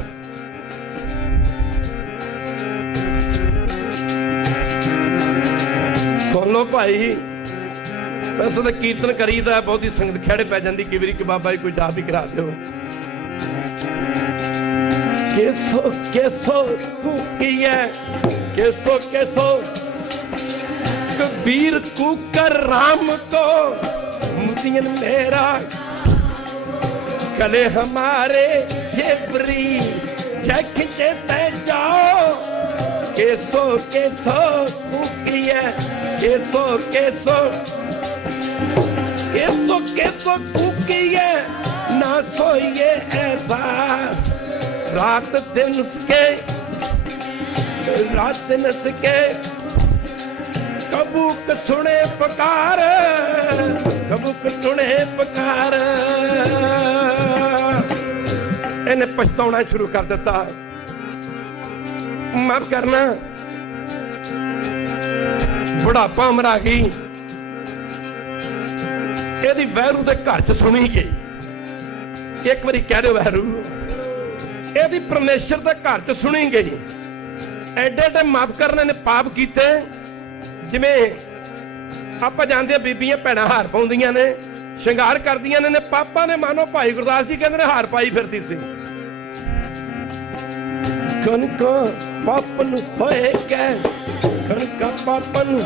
सुन लो भाई, वैसे तो कीर्तन करीदा, बहुत ही संगत खेड़े पै जाती कई बारी कि बाबा जी कोई जाप भी करा दो। केसो केसो कुकी है, केसो केसो कबीर कुकर राम को मुदियन मेरा, कले हमारे जेबरी खिंचे तै जाओ। केसो केसो कुकी है, केसो केसो केसो केसो कुकी है, ना सोइए ऐसा रात दिन के, रात दिन के। कबूक सुने पुकार, कबूक सुने पुकार। इन्हें पछताना शुरू कर दिता। माफ करना, बुढ़ापा उम्र आ गई, ਇਹਦੀ ਵਹਿਰੂ ਦੇ ਘਰ 'ਚ ਸੁਣੀ ਗਈ। ਇੱਕ ਵਾਰੀ ਕਹਿ ਦਿਓ ਵਹਿਰੂ। ਇਹਦੀ ਪਰਮੇਸ਼ਰ ਦੇ ਘਰ 'ਚ ਸੁਣੀ ਗਈ। ਐਡੇ ਐਡੇ ਮਾਫ ਕਰਨ ਨੇ ਪਾਪ ਕੀਤੇ। ਜਿਵੇਂ ਆਪਾਂ ਜਾਣਦੇ ਆ ਬੀਬੀਆਂ ਭੈਣਾਂ ਹਾਰ ਪਾਉਂਦੀਆਂ ਨੇ, ਸ਼ਿੰਗਾਰ ਕਰਦੀਆਂ ਨੇ। ਪਾਪਾਂ ਨੇ ਮਾਨੋ ਭਾਈ ਗੁਰਦਾਸ ਜੀ ਕਹਿੰਦੇ ਨੇ ਹਾਰ ਪਾਈ ਫਿਰਦੀ ਸੀ। ਕਣਕਾਂ ਪਾਪ ਨੂੰ ਹੋਏ ਕਹਿ, ਕਣਕਾਂ ਪਾਪਾਂ ਨੂੰ,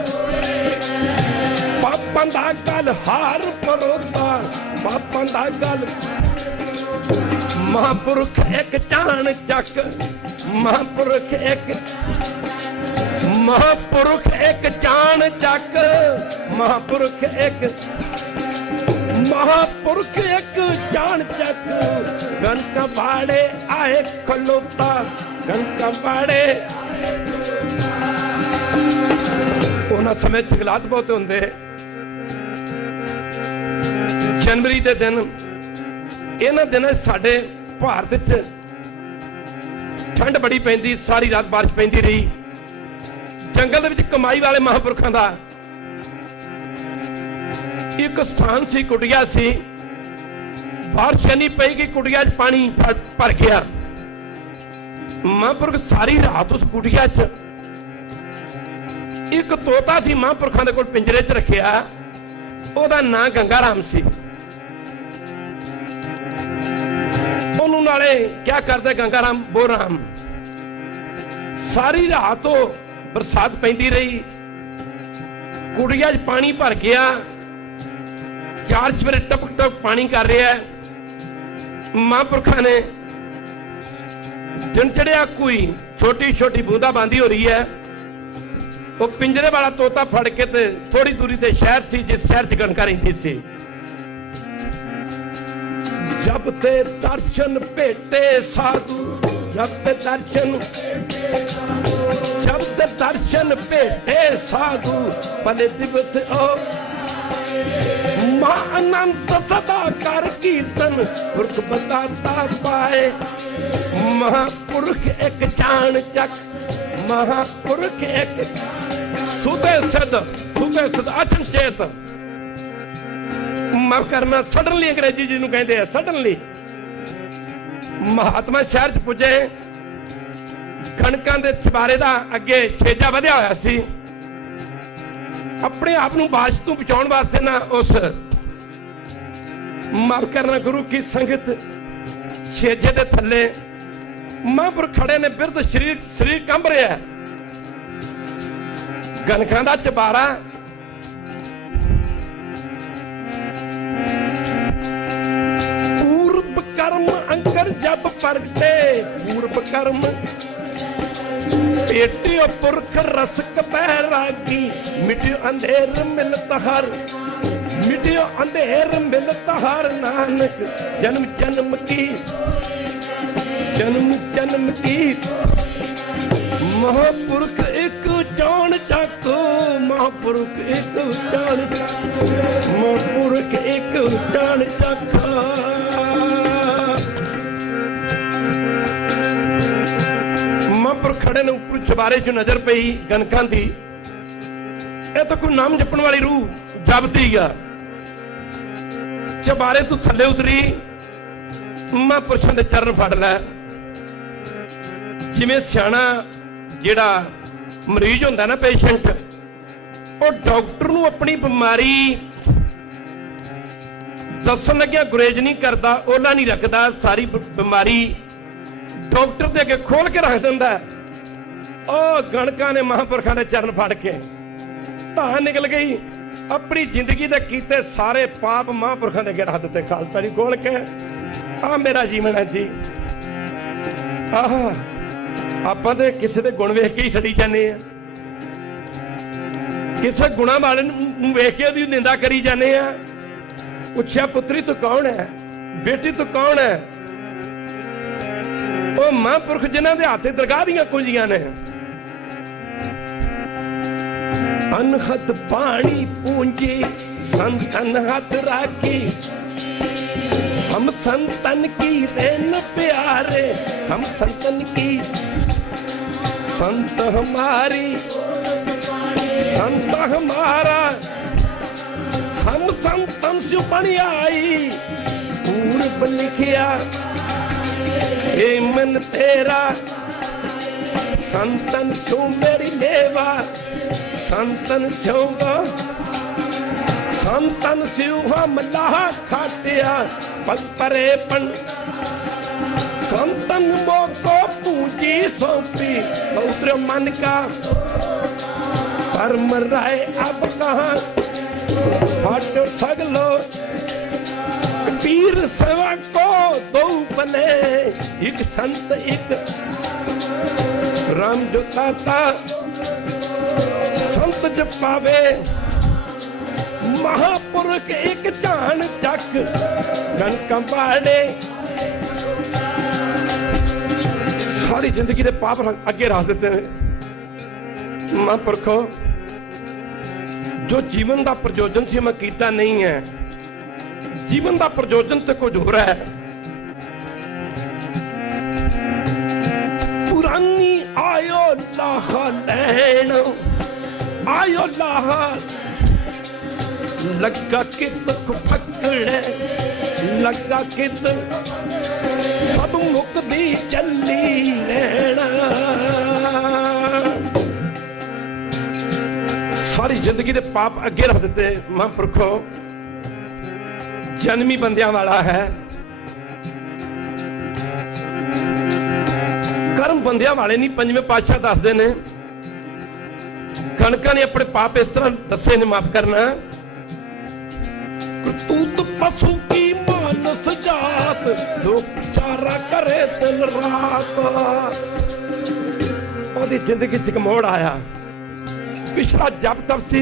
ਪਾਪਾਂ ਦਾ ਗਲ ਹਾਰ ਪਰੋਤਾ, ਪਾਪਾਂ ਦਾ ਗਲ। ਮਹਾਂਪੁਰਖ ਇੱਕ ਚਾਣ ਚੱਕ, ਮਹਾਂਪੁਰਖ ਇੱਕ, ਮਹਾਂਪੁਰਖ ਇੱਕ ਚਾਣ ਚੱਕ, ਮਹਾਂਪੁਰਖ ਇੱਕ, ਮਹਾਂਪੁਰਖ ਇੱਕ ਚਾਣ ਚੱਕ। ਕਣਕਾਂ ਬਾੜੇ ਆਏ ਖਲੋਤਾ, ਕਣਕਾਂ ਬਾੜੇ। ਉਹਨਾਂ ਸਮੇਂ ਜੰਗਲਾਤ ਬਹੁਤ ਹੁੰਦੇ। ਜਨਵਰੀ ਦੇ ਦਿਨ, ਇਹਨਾਂ ਦਿਨਾਂ ਸਾਡੇ ਭਾਰਤ 'ਚ ਠੰਡ ਬੜੀ ਪੈਂਦੀ, ਸਾਰੀ ਰਾਤ ਬਾਰਿਸ਼ ਪੈਂਦੀ ਰਹੀ। ਜੰਗਲ ਦੇ ਵਿੱਚ ਕਮਾਈ ਵਾਲੇ ਮਹਾਂਪੁਰਖਾਂ ਦਾ ਇੱਕ ਸਥਾਨ ਸੀ, ਕੁਟੀਆ ਸੀ। ਬਾਰਿਸ਼ ਨਹੀਂ ਪਈ ਕਿ ਕੁਟੀਆ 'ਚ ਪਾਣੀ ਭਰ ਗਿਆ। ਮਹਾਂਪੁਰਖ ਸਾਰੀ ਰਾਤ ਉਸ ਕੁਟੀਆ 'ਚ, ਇੱਕ ਤੋਤਾ ਸੀ ਮਹਾਂਪੁਰਖਾਂ ਦੇ ਕੋਲ ਪਿੰਜਰੇ 'ਚ ਰੱਖਿਆ। ਉਹਦਾ ਨਾਂ ਗੰਗਾ ਰਾਮ ਸੀ। ਉਹਨੂੰ ਨਾਲੇ ਕਿਆ ਕਰਦੇ ਗੰਗਾ ਰਾਮ ਬੋ ਰਾਮ। ਸਾਰੀ ਰਾਤ ਉਹ ਬਰਸਾਤ ਪੈਂਦੀ ਰਹੀ, ਕੁੜੀਆਂ 'ਚ ਪਾਣੀ ਭਰ ਗਿਆ। 4 ਸਵੇਰੇ ਟਪਕ ਟਪਕ ਪਾਣੀ ਕਰ ਰਿਹਾ। ਮਹਾਂਪੁਰਖਾਂ ਨੇ ਦਿਨ ਚੜਿਆ, ਕੋਈ ਛੋਟੀ ਛੋਟੀ ਬੂੰਦਾ ਬਾਂਦੀ ਹੋ ਰਹੀ ਹੈ। ਉਹ ਪਿੰਜਰੇ ਵਾਲਾ ਤੋਤਾ ਫੜ ਕੇ ਤੇ ਥੋੜੀ ਦੂਰੀ ਤੇ ਸ਼ਹਿਰ ਸੀ, ਜਿਸ ਸ਼ਹਿਰ 'ਚ ਗਣਕਾਂ ਰਹਿੰਦੀ ਸੀ। ਜਬ ਤੇ ਦਰਸ਼ਨ ਭੇਟੇ ਸਾਧੂ, ਜਬ ਤੇ ਦਰਸ਼ਨ, ਜਬ ਤੇ ਦਰਸ਼ਨ ਭੇਟੇ ਸਾਧੂ, ਭਲੇ ਦਿਵਸ ਓ ਮਾ ਅਨੰਤ ਸਦਾ ਕਰ ਕੀਰਤਨ, ਪੁਰਖ ਬਤਾਤਾ ਪਾਏ। ਮਹਾਂਪੁਰਖ ਇੱਕ ਚਾਣ ਚੱਕ, ਮਹਾਂਪੁਰਖ ਇੱਕ ਸੁਦੇ ਸਿੱਧ, ਸੁਦੇ ਸਿੱਧ ਅਚਨਚੇਤ। ਮਾਫ ਕਰਨਾ, ਸਡਨਲੀ ਅੰਗਰੇਜ਼ੀ ਜਿਹਨੂੰ ਕਹਿੰਦੇ ਆ, ਸਡਨਲੀ। ਮਹਾਤਮਾ ਸ਼ਹਿਰ 'ਚ ਪੁੱਜੇ। ਕਣਕਾਂ ਦੇ ਚਬਾਰੇ ਦਾ ਅੱਗੇ ਛੇਜਾ ਵਧਿਆ ਹੋਇਆ ਸੀ। ਆਪਣੇ ਆਪ ਨੂੰ ਬਾਰਿਸ਼ ਤੋਂ ਬਚਾਉਣ ਵਾਸਤੇ ਨਾ ਉਸ ਮਾਫ ਕਰਨਾ ਗੁਰੂ ਕੀ ਸੰਗਤ ਛੇਜੇ ਦੇ ਥੱਲੇ ਮਹਾਂਪੁਰਖ ਖੜੇ ਨੇ। ਬਿਰਧ ਸਰੀਰ ਕੰਬ ਰਿਹਾ। ਕਣਕਾਂ ਦਾ ਚਬਾਰਾ ਪੂਰਬ ਕਰਮ ਅੰਕਰ ਜਬ ਪ੍ਰਗਟੇ, ਪੂਰਬ ਕਰਮ पेटियो पुरख रसक बैरागी, मिटियो अंधेर मिलत हर, मिटियो अंधेर मिलत हर। नानक जन्म जन्म की, जन्म जन्म की। महापुरख एक जान चक, महापुरख एक जान चक, महापुरख एक जान चक। ਮਹਾਂਪੁਰਖ ਖੜੇ ਨੇ। ਉੱਪਰ ਚਬਾਰੇ 'ਚ ਨਜ਼ਰ ਪਈ ਗਣਕਾਂ ਦੀ। ਇਹ ਤਾਂ ਕੋਈ ਨਾਮ ਜਪਣ ਵਾਲੀ ਰੂਹ ਜਪਦੀ ਆ। ਚਬਾਰੇ ਤੋਂ ਥੱਲੇ ਉਤਰੀ। ਮਹਾਂਪੁਰਸ਼ਾਂ ਦੇ ਚਰਨ ਫੜ ਲੈ। ਜਿਵੇਂ ਸਿਆਣਾ ਜਿਹੜਾ ਮਰੀਜ਼ ਹੁੰਦਾ ਨਾ, ਪੇਸ਼ੈਂਟ, ਉਹ ਡਾਕਟਰ ਨੂੰ ਆਪਣੀ ਬਿਮਾਰੀ ਦੱਸਣ ਲੱਗਿਆ ਗੁਰੇਜ਼ ਨਹੀਂ ਕਰਦਾ, ਉਹਲਾ ਨਹੀਂ ਰੱਖਦਾ। ਸਾਰੀ ਬਿਮਾਰੀ ਡਾਕਟਰ ਦੇ ਅੱਗੇ ਖੋਲ ਕੇ ਰੱਖ ਦਿੰਦਾ। ਉਹ ਗਣਕਾਂ ਨੇ ਮਹਾਂਪੁਰਖਾਂ ਦੇ ਚਰਨ ਫੜ ਕੇ ਤਾਂ ਨਿਕਲ ਗਈ। ਆਪਣੀ ਜ਼ਿੰਦਗੀ ਦੇ ਕੀਤੇ ਸਾਰੇ ਪਾਪ ਮਹਾਂਪੁਰਖਾਂ ਦੇ ਅੱਗੇ ਰੱਖ ਦਿੱਤੇ, ਖਾਲਸਾ ਜੀ ਖੋਲ ਕੇ। ਆ ਮੇਰਾ ਜੀਵਨ ਹੈ ਜੀ। ਆਹ ਆਪਾਂ ਤੇ ਕਿਸੇ ਦੇ ਗੁਣ ਵੇਖ ਕੇ ਹੀ ਸੜੀ ਜਾਂਦੇ ਆ। ਕਿਸੇ ਗੁਣਾ ਵਾਲੇ ਨੂੰ ਵੇਖ ਕੇ ਉਹਦੀ ਨਿੰਦਾ ਕਰੀ ਜਾਂਦੇ ਆ। ਪੁੱਛਿਆ ਪੁੱਤਰੀ ਤੂੰ ਕੌਣ ਹੈ, ਬੇਟੀ ਤੂੰ ਕੌਣ ਹੈ? ਉਹ ਮਹਾਂਪੁਰਖ ਜਿਨ੍ਹਾਂ ਦੇ ਹੱਥੇ ਦਰਗਾਹ ਦੀਆਂ ਕੁੰਜੀਆਂ ਨੇ। ਅਨਹਦ ਪਾਣੀ ਪੂੰਜੀ ਸੰਤਨ ਹੱਥ ਰਾਖੀ, हम संतन की रेन प्यारे, हम संतन की, संत हमारी, संत हमारा, हम संतन स्यु बन आई पूर्व लिखिया हे मन तेरा संतन स्यु मेरी लेवा संतन स्यूगा संतन स्यु हम लाहा खाटिया पग परे पन संतन को पूजी सौंपी पौत्र मन का परम राय अब कहाँ फाटो सगलो पीर सेवा को दो बने एक संत एक राम जो ताता संत जब पावे महापुरुष एक जान जग कनक बाड़े सारी जिंदगी के पाप अगे रख देते हैं। महापुरखो जो जीवन का प्रयोजन से मैं कीता नहीं है, जीवन का प्रयोजन तो कुछ हो रहा है। पुरानी आयो लाहा लैन आयो लाहा लगा कित पकड़े लगा कित सब मुक्ति चली लेना। सारी जिंदगी के पाप अगे रख देते महापुरखो जन्मी बंदियां वाला है, कर्म बंदियां वाले नहीं। पंजवें पातशाह दसदे ने कणका ने अपने पाप इस तरह दसे ने माफ करना। करतूत पशु की मानस जात जो चारा करे दिन रात। ओदी जिंदगी च मोड़ आया। पिछला जब तब सी,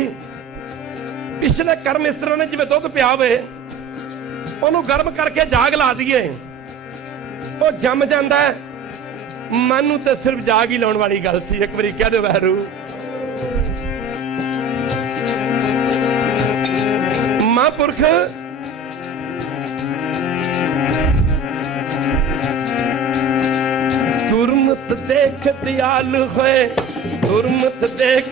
पिछले कर्म इस तरह ने जिवें दुध पिया होवे ओनू गर्म करके जाग ला दीए वो जम जाता है। मनु तो सिर्फ जाग ही लाने वाली गल थी। एक बारी कह दो वैरू महापुरख दुर्मत देख दयालु होए दुर्मत देख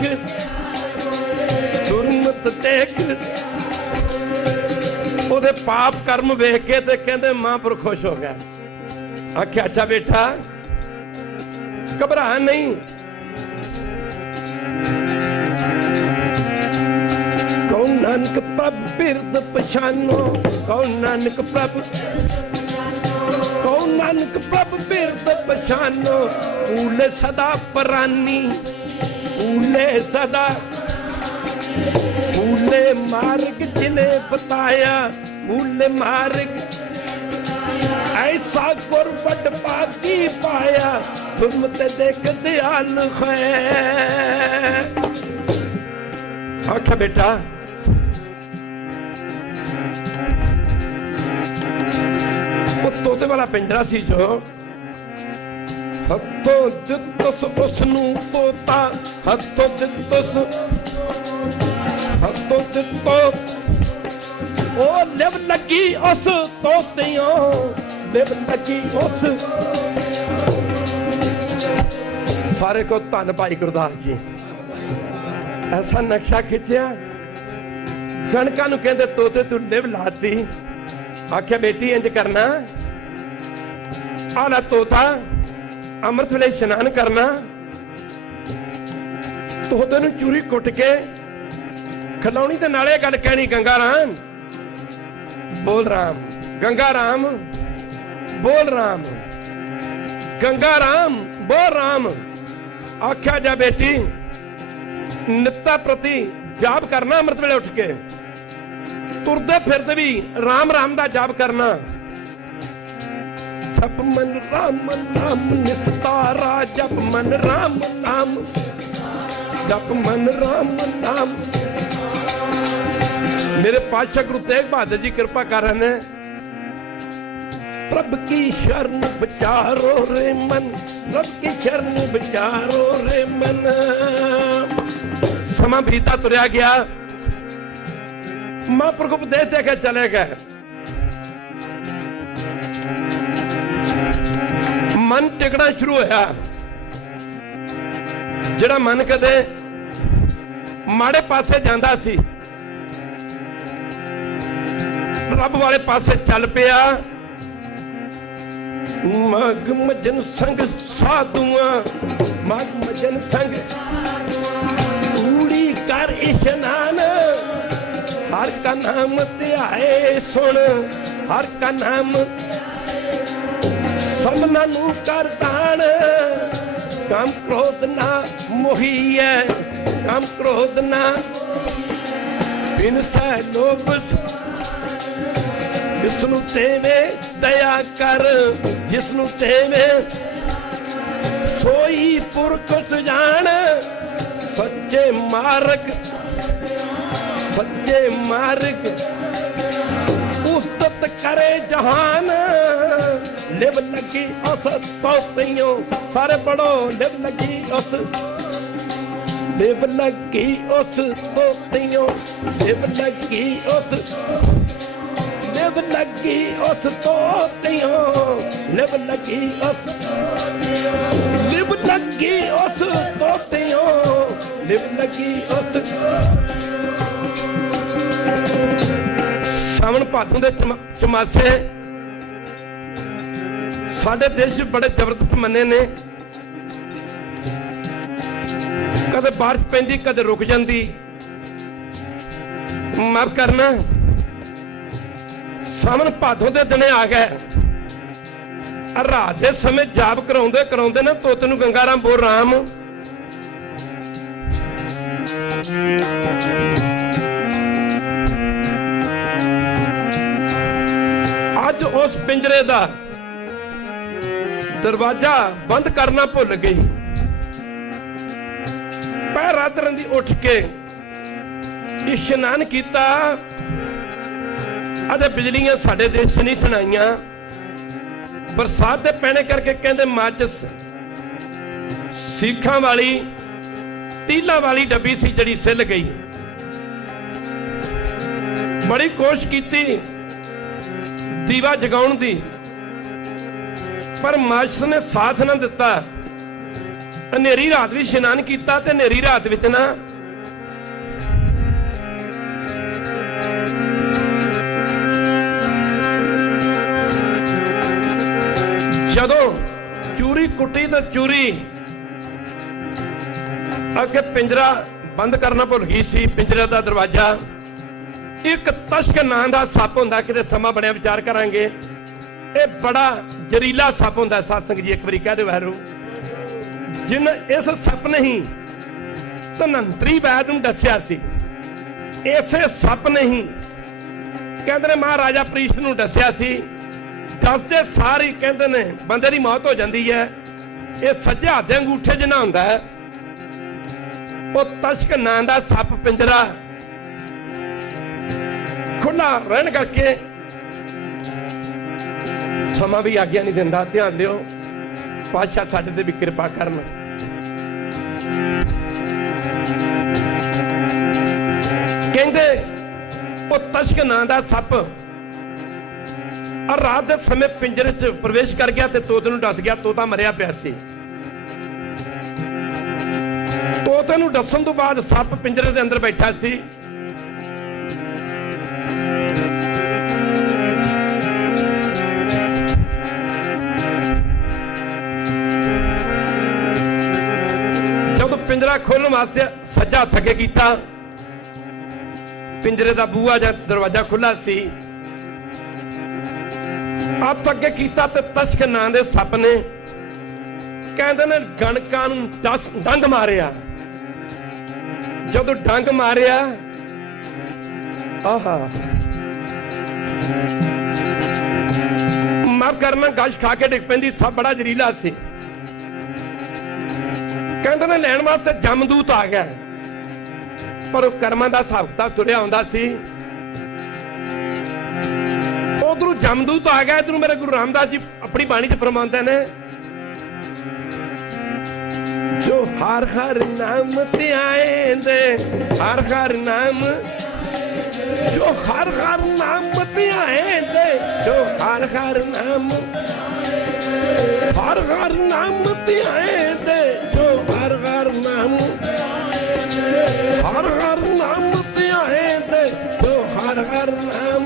ओदे पाप कर्म वेख के ते कहंदे महापुरख खुश हो गया। आख्या अच्छा बेटा घबरा नहीं, कौन नानक प्रभ बिरद पछानो कौन नानक प्रभ बिरद पछानो। ऊले सदा परानी ऊले सदा ऊले मार्ग जिन्हें बताया ऊले मार्ग ऐसा गुरबत पाती पाया तुम ते देख दयाल है। आख्या बेटा वो तोते वाला पिंजरा सी जो हथों दितुस उसनू तोता हथों दितुस ओ लिव लगी उस तोतियों लिव लगी उस। सारे को धन भाई गुरदास जी ऐसा नक्शा खिंचिया। गणका नू कहंदे तोते तू लिव लाती। आख्या बेटी इंज करना आला तोता अमृत वेले स्नान करना तोते नू चूरी कुट के खिलाउणी ते नाले गल कहनी गंगा राम बोल राम गंगा राम बोल राम गंगा राम बोल राम। आख्या जा बेटी नित्ता प्रति जाप करना अमृत वेले उठ के तुरदे फिरदे भी राम राम दा जाप करना। जप मन राम नाम निस्तारा जप मन राम नाम जप मन राम नाम। मेरे पातशाह गुरु तेग बहादुर जी कृपा कर रहे हैं। प्रभ की शरण बचारो रे मन प्रभ की शरण बचारो रे मन। समा बीता तुरया गया महापुरख उपदेश दे के चले गए। मन टिकना शुरू होया। जिहड़ा मन कदे माड़े पासे जांदा सी ਰੱਬ ਵਾਲੇ ਪਾਸੇ ਚੱਲ ਪਿਆ। ਮਗ ਮਜਨ ਸੰਗ ਸਾਧੂਆਂ, ਮਗ ਮਜਨ ਸੰਗ ਕੂੜੀ ਕਰ ਇਸ਼ਨਾਨ। ਹਰ ਕਾ ਨਾਮ ਧਿਆਏ ਸੁਣ, ਹਰ ਕਾ ਨਾਮ ਸਭਨਾਂ ਨੂੰ ਕਰ ਦਾਨ। ਕੰਮ ਕ੍ਰੋਧ ਨਾ ਮੋਹੀਐ, ਕੰਮ ਕ੍ਰੋਧ ਨਾ ਬਿਨਸੈ ਲੋਭ। ਜਿਸਨੂੰ ਤੇਵੇ ਦਇਆ ਕਰ, ਜਿਸਨੂੰ ਤੇਵੇ ਸੋਈ ਪੁਰਖ ਸੁਜਾਨ। ਸੱਚੇ ਮਾਰਗ, ਸੱਚੇ ਮਾਰਗ ਉਸਤਤ ਕਰੇ ਜਹਾਨ। ਲਿਵ ਲੱਗੀ ਉਸ ਤੋਤਿਓ, ਸਾਰੇ ਪੜੋ ਲਿਵ ਲੱਗੀ ਉਸ, ਲਿਵ ਲੱਗੀ ਉਸ ਤੋਤਿਓ, ਲਿਵ ਲੱਗੀ ਉਸ, ਲਿਵ ਲੱਗੀ ਉਸ ਤੋਤਿਓ, ਲਿਵ ਲੱਗੀ ਉਸ, ਲਿਵ ਲੱਗੀ ਉਸ ਤੋਤਿਓ, ਲਿਵ ਲੱਗੀ ਉਸ। ਸਾਵਣ ਭਾਦੋਂ ਦੇ ਚਮਾਸੇ ਸਾਡੇ ਦੇਸ਼ 'ਚ ਬੜੇ ਜ਼ਬਰਦਸਤ ਮੰਨੇ ਨੇ। ਕਦੇ ਬਾਰਿਸ਼ ਪੈਂਦੀ, ਕਦੇ ਰੁਕ ਜਾਂਦੀ। ਮਾਫ ਕਰਨਾ, ਸਾਵਣ ਭਾਦੋਂ ਦੇ ਦਿਨੇ ਆ ਗਏ। ਰਾਤ ਦੇ ਸਮੇਂ ਜਾਪ ਕਰਾਉਂਦੇ ਕਰਾਉਂਦੇ ਨਾ ਤੋਤੇ ਨੂੰ ਗੰਗਾ ਰਾਮ ਬੋਲ ਰਾਮ। ਅੱਜ ਉਸ ਪਿੰਜਰੇ ਦਾ ਦਰਵਾਜ਼ਾ ਬੰਦ ਕਰਨਾ ਭੁੱਲ ਗਈ। ਪਹਿਰਾ ਕਰਨ ਦੀ ਉੱਠ ਕੇ ਇਸ਼ਨਾਨ ਕੀਤਾ। ਅਤੇ ਬਿਜਲੀਆਂ ਸਾਡੇ ਦੇਸ਼ 'ਚ ਨਹੀਂ ਸੁਣਾਈਆਂ। ਬਰਸਾਤ ਦੇ ਪੈਣੇ ਕਰਕੇ ਕਹਿੰਦੇ ਮਾਚਿਸ ਸਿੱਖਾਂ ਵਾਲੀ ਤੀਲਾਂ ਵਾਲੀ ਡੱਬੀ ਸੀ ਜਿਹੜੀ ਸਿੱਲ ਗਈ। ਬੜੀ ਕੋਸ਼ਿਸ਼ ਕੀਤੀ ਦੀਵਾ ਜਗਾਉਣ ਦੀ, ਪਰ ਮਾਚਿਸ ਨੇ ਸਾਥ ਨਾ ਦਿੱਤਾ। ਹਨੇਰੀ ਰਾਤ ਵੀ ਇਸ਼ਨਾਨ ਕੀਤਾ ਤੇ ਹਨੇਰੀ ਰਾਤ ਵਿੱਚ ਨਾ ਜਦੋਂ ਚੂਰੀ ਕੁੱਟੀ ਤਾਂ ਚੂਰੀ ਅੱਗੇ ਪਿੰਜਰਾ ਬੰਦ ਕਰਨਾ ਭੁੱਲ ਗਈ ਸੀ। ਪਿੰਜਰੇ ਦਾ ਦਰਵਾਜ਼ਾ ਇੱਕ ਤਸ਼ਕ ਨਾਂ ਦਾ ਸੱਪ ਹੁੰਦਾ, ਕਿਤੇ ਸਮਾਂ ਬਣਿਆ ਵਿਚਾਰ ਕਰਾਂਗੇ। ਇਹ ਬੜਾ ਜ਼ਹਿਰੀਲਾ ਸੱਪ ਹੁੰਦਾ। ਸਤਸੰਗ ਜੀ ਇੱਕ ਵਾਰੀ ਕਹਿ ਦਿਓ ਵਾਹਿਗੁਰੂ। ਜਿਨ ਇਸ ਸੱਪ ਨੇ ਹੀ ਧਨੰਤਰੀ ਵੈਦ ਨੂੰ ਦੱਸਿਆ ਸੀ। ਇਸੇ ਸੱਪ ਨੇ ਹੀ ਕਹਿੰਦੇ ਨੇ ਮਹਾਰਾਜਾ ਪ੍ਰੀਸ਼ਟ ਨੂੰ ਦੱਸਿਆ ਸੀ। ਦੱਸਦੇ ਸਾਰੀ ਕਹਿੰਦੇ ਨੇ ਬੰਦੇ ਦੀ ਮੌਤ ਹੋ ਜਾਂਦੀ ਹੈ। ਇਹ ਸੱਜੇ ਹੱਥ ਦੇ ਅੰਗੂਠੇ ਜਿਹਾ ਹੁੰਦਾ ਹੈ। ਉਹ ਤਸ਼ਕ ਨਾਂ ਦਾ ਸੱਪ ਪਿੰਜਰਾ ਖੁੱਲਾ ਰਹਿਣ ਕਰਕੇ ਸਮਾਂ ਵੀ ਆਗਿਆ ਨਹੀਂ ਦਿੰਦਾ। ਧਿਆਨ ਦਿਓ, ਪਾਤਸ਼ਾਹ ਸਾਡੇ ਤੇ ਵੀ ਕਿਰਪਾ ਕਰਨ। ਕਹਿੰਦੇ ਉਹ ਤਸ਼ਕ ਨਾਂ ਦਾ ਸੱਪ ਰਾਤ ਦੇ ਸਮੇਂ ਪਿੰਜਰੇ 'ਚ ਪ੍ਰਵੇਸ਼ ਕਰ ਗਿਆ ਤੇ ਤੋਤੇ ਨੂੰ ਡਸ ਗਿਆ। ਤੋਤਾ ਮਰਿਆ ਪਿਆ ਸੀ। ਤੋਤੇ ਨੂੰ ਡਸਣ ਤੋਂ ਬਾਅਦ ਸੱਪ ਪਿੰਜਰੇ ਦੇ ਅੰਦਰ ਬੈਠਾ ਸੀ। ਜਦੋਂ ਪਿੰਜਰਾ ਖੋਲਣ ਵਾਸਤੇ ਸੱਜਾ ਹੱਥ ਅੱਗੇ ਕੀਤਾ, ਪਿੰਜਰੇ ਦਾ ਬੂਹਾ ਜਾਂ ਦਰਵਾਜ਼ਾ ਖੁੱਲਾ ਸੀ। ਹੱਥ ਅੱਗੇ ਕੀਤਾ ਤੇ ਤਸ਼ਕ ਨਾਂ ਦੇ ਸੱਪ ਨੇ ਕਹਿੰਦੇ ਨੇ ਗਣਕਾਂ ਨੂੰ ਡੰਗ ਮਾਰਿਆ। ਜਦੋਂ ਡੰਗ ਮਾਰਿਆ, ਆਹਾ ਮਾਫ ਕਰਨਾ, ਗਸ਼ ਖਾ ਕੇ ਡਿੱਗ ਪੈਂਦੀ। ਸਭ ਬੜਾ ਜ਼ਹਿਰੀਲਾ ਸੀ। ਕਹਿੰਦੇ ਨੇ ਲੈਣ ਵਾਸਤੇ ਜਮਦੂਤ ਆ ਗਿਆ, ਪਰ ਉਹ ਕਰਮਾਂ ਦਾ ਹਿਸਾਬ ਕਿਤਾਬ ਤੁਰਿਆ ਆਉਂਦਾ ਸੀ। ਉਧਰੋਂ ਜਮਦੂਤ ਆ ਗਿਆ, ਇਧਰੋਂ ਮੇਰੇ ਗੁਰੂ ਰਾਮਦਾਸ ਜੀ ਆਪਣੀ ਬਾਣੀ 'ਚ ਫਰਮਾਉਂਦੇ ਨੇ, ਜੋ ਹਰ ਹਰ ਨਾਮ ਧਿਆਏਂਦੇ, ਹਰ ਹਰ ਨਾਮ, ਜੋ ਹਰ ਹਰ ਨਾਮ ਧਿਆਏਂਦੇ, ਜੋ ਹਰ ਹਰ ਨਾਮ, ਹਰ ਹਰ ਨਾਮ ਧਿਆਏਂਦੇ, ਜੋ ਹਰ ਹਰ ਨਾਮ, ਹਰ ਹਰ ਨਾਮ ਧਿਆਏਂਦੇ, ਜੋ ਹਰ ਹਰ ਨਾਮ,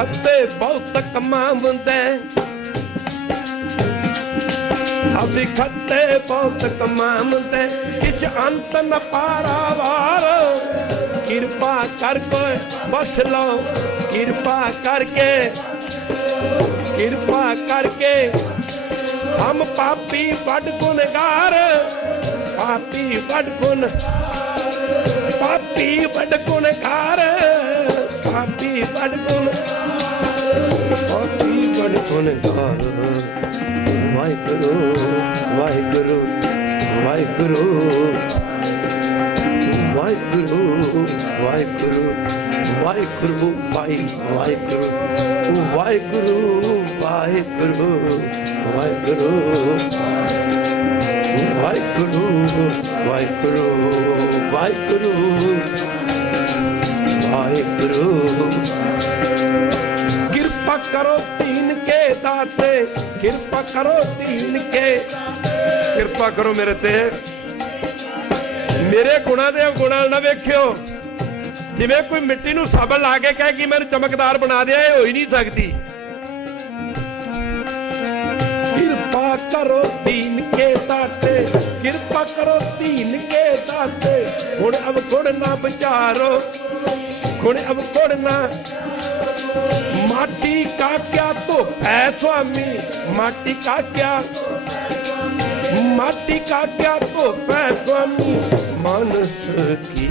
खत्ते बहुत कमावंदे, असी खत्ते बहुत कमावंदे, किछ अंत न पारावार। किरपा कर कोई बस लो, किरपा करके, किरपा करके हम पापी बड़ गुनगार, पापी बड़ गुन, पापी बड़ गुनगार, पापी बड़ गुन, पापी बड़ गुनगार। वाहिगुरु वाहिगुरु वाहिगुरु वाहिगुरु वाहिगुरु वाहिगुरु वाहिगुरु वाहिगुरु वाहिगुरु वाहिगुरु वाहिगुरु वाहिगुरु वाहिगुरु वाहिगुरु। कृपा करो तीन के दाते, कृपा करो तीन के, कृपा करो मेरे ते, मेरे गुणा दे गुणा ना वेखियो। जिवें कोई मिट्टी नूं साबण ला के कहे कि मैनूं चमकदार बना दिया, ये हो ही नहीं सकती। कृपा करो तीन के दाते, कृपा करो तीन के दाते, हुण अब गुण ना विचारो, गुण अब गुण ना। माटी का क्या तो है स्वामी, माटी का क्या, माटी का क्या तो है स्वामी। मानस की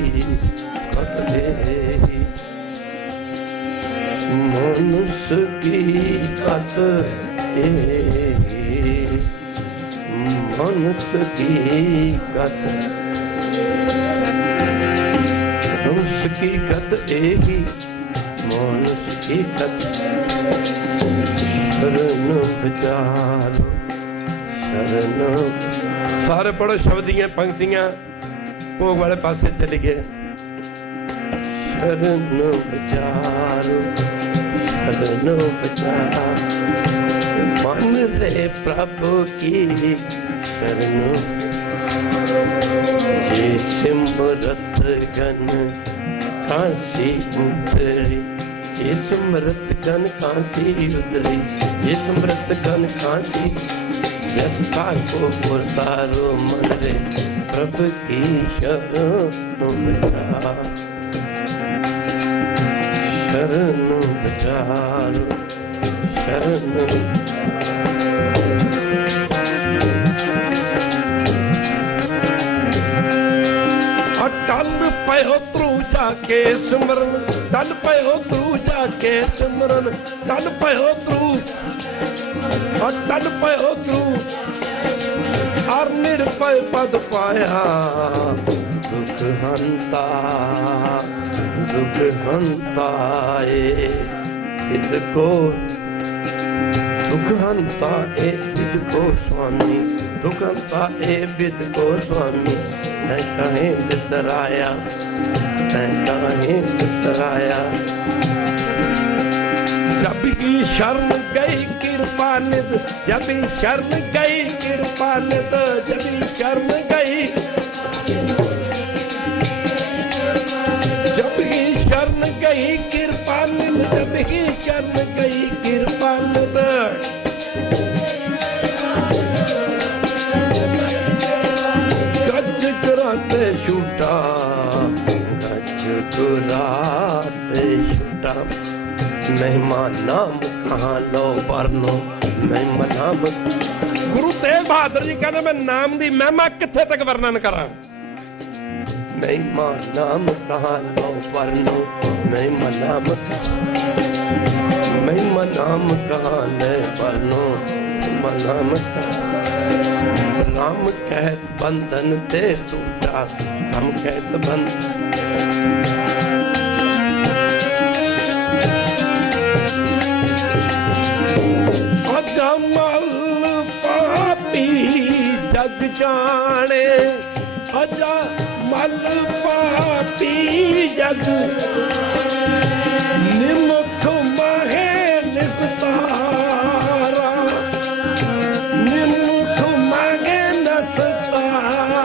मनुष्य की कत मनुष्य की कत, मनुष्य की कत एही, मनुष्य की कत। शरण विचारो, शरण। सारे पढ़ो शब्द दियां पंक्तियां, भोग वाले पासे चले गए। शरण विचारो, शरण विचारो, मन रे प्रभु की शरण। ये सिमरत गण कांसी उतरी, ये सिमरत गण कांसी उतरी, ये सिमरत गण कांसी। जसका को पुरतारो मन रे प्रभु की शरण विचारो, शरण विचारो, शरण। टल पयो तू जाके सिमरन, टल पयो तू जाके सिमरन, टल पयो तू, टल पयो तू। हर निरपय पद पाया, दुख हंता, दुख हंता ए विद को, दुख हंता ए विद को स्वामी, दुख हंता ए विद को स्वामी। मैं कहीं बिसराया, मैं कहीं बिसराया। जब की शरण गई कृपा निध, जब की शरण गई कृपा निध, जब की शरण गई, जब की शरण गई कृपा निध, जब की शरण गई कृपा निध। गज चुराते छूटा, गज चुराते छूटा। महिमा नाम कहाँ लो वरनो, महिमा नाम। गुरु तेग बहादुर जी कहते मैं नाम दी महिमा किथे तक वर्णन करा। महिमा नाम कहाँ लो वरनो, महिमा नाम, महिमा नाम कहाँ ले वरनो, महिमा नाम। राम कहत बंधन ते टूटा, राम कहत बंधन। अजमल पापी जग जाने, अजमल पापी जग निमुख माहे निस्तारा, निमुख मांगे नसतारा।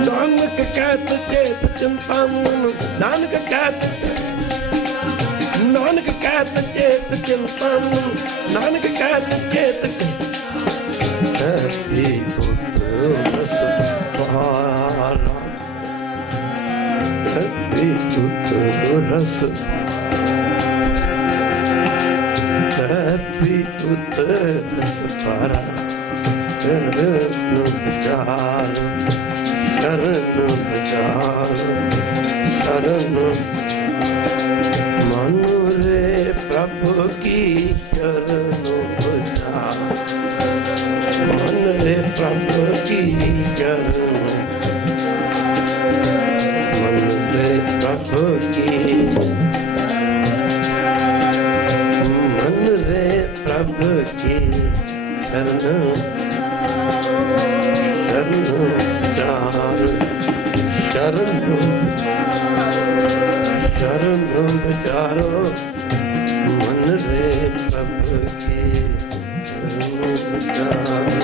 नानक कहत चेत चिंता मन, नानक कहत, ਕਹਿ ਚੇਤ ਚਿੰਤਨ, ਨਾਨਕ ਕਹਿ ਚੇਤ ਧਰਤੀ ਪੁੱਤ ਰਸ ਪਾਰਾ, ਧਰਤੀ ਪੁੱਤ ਰਸ, ਧਰਤੀ ਪੁੱਤ ਰਸ ਪਾਰਾ, ਕਰਨ ਨੂੰ ਵਿਚਾਰ, ਕਰਨ ਨੂੰ ਵਿਚਾਰ, ਕਰਨ ਮਨ ਰੇ ਪ੍ਰਭੂ ਕੀ ਚਰਨ ਵਿਚਾਰ, ਮਨ ਰੇ ਪ੍ਰਭੂ ਕੀ ਚਰਨ, ਮਨ ਰੇ ਪ੍ਰਭੂ ਕੀ, ਮਨ ਰੇ ਪ੍ਰਭੂ ਕੀ ਚਰਨ, ਚਰਨ ਵਿਚਾਰੋ, ਮਨ ਰੇ ਪ੍ਰਭੂ ਕੀ ਚਰਨ ਵਿਚਾਰੋ।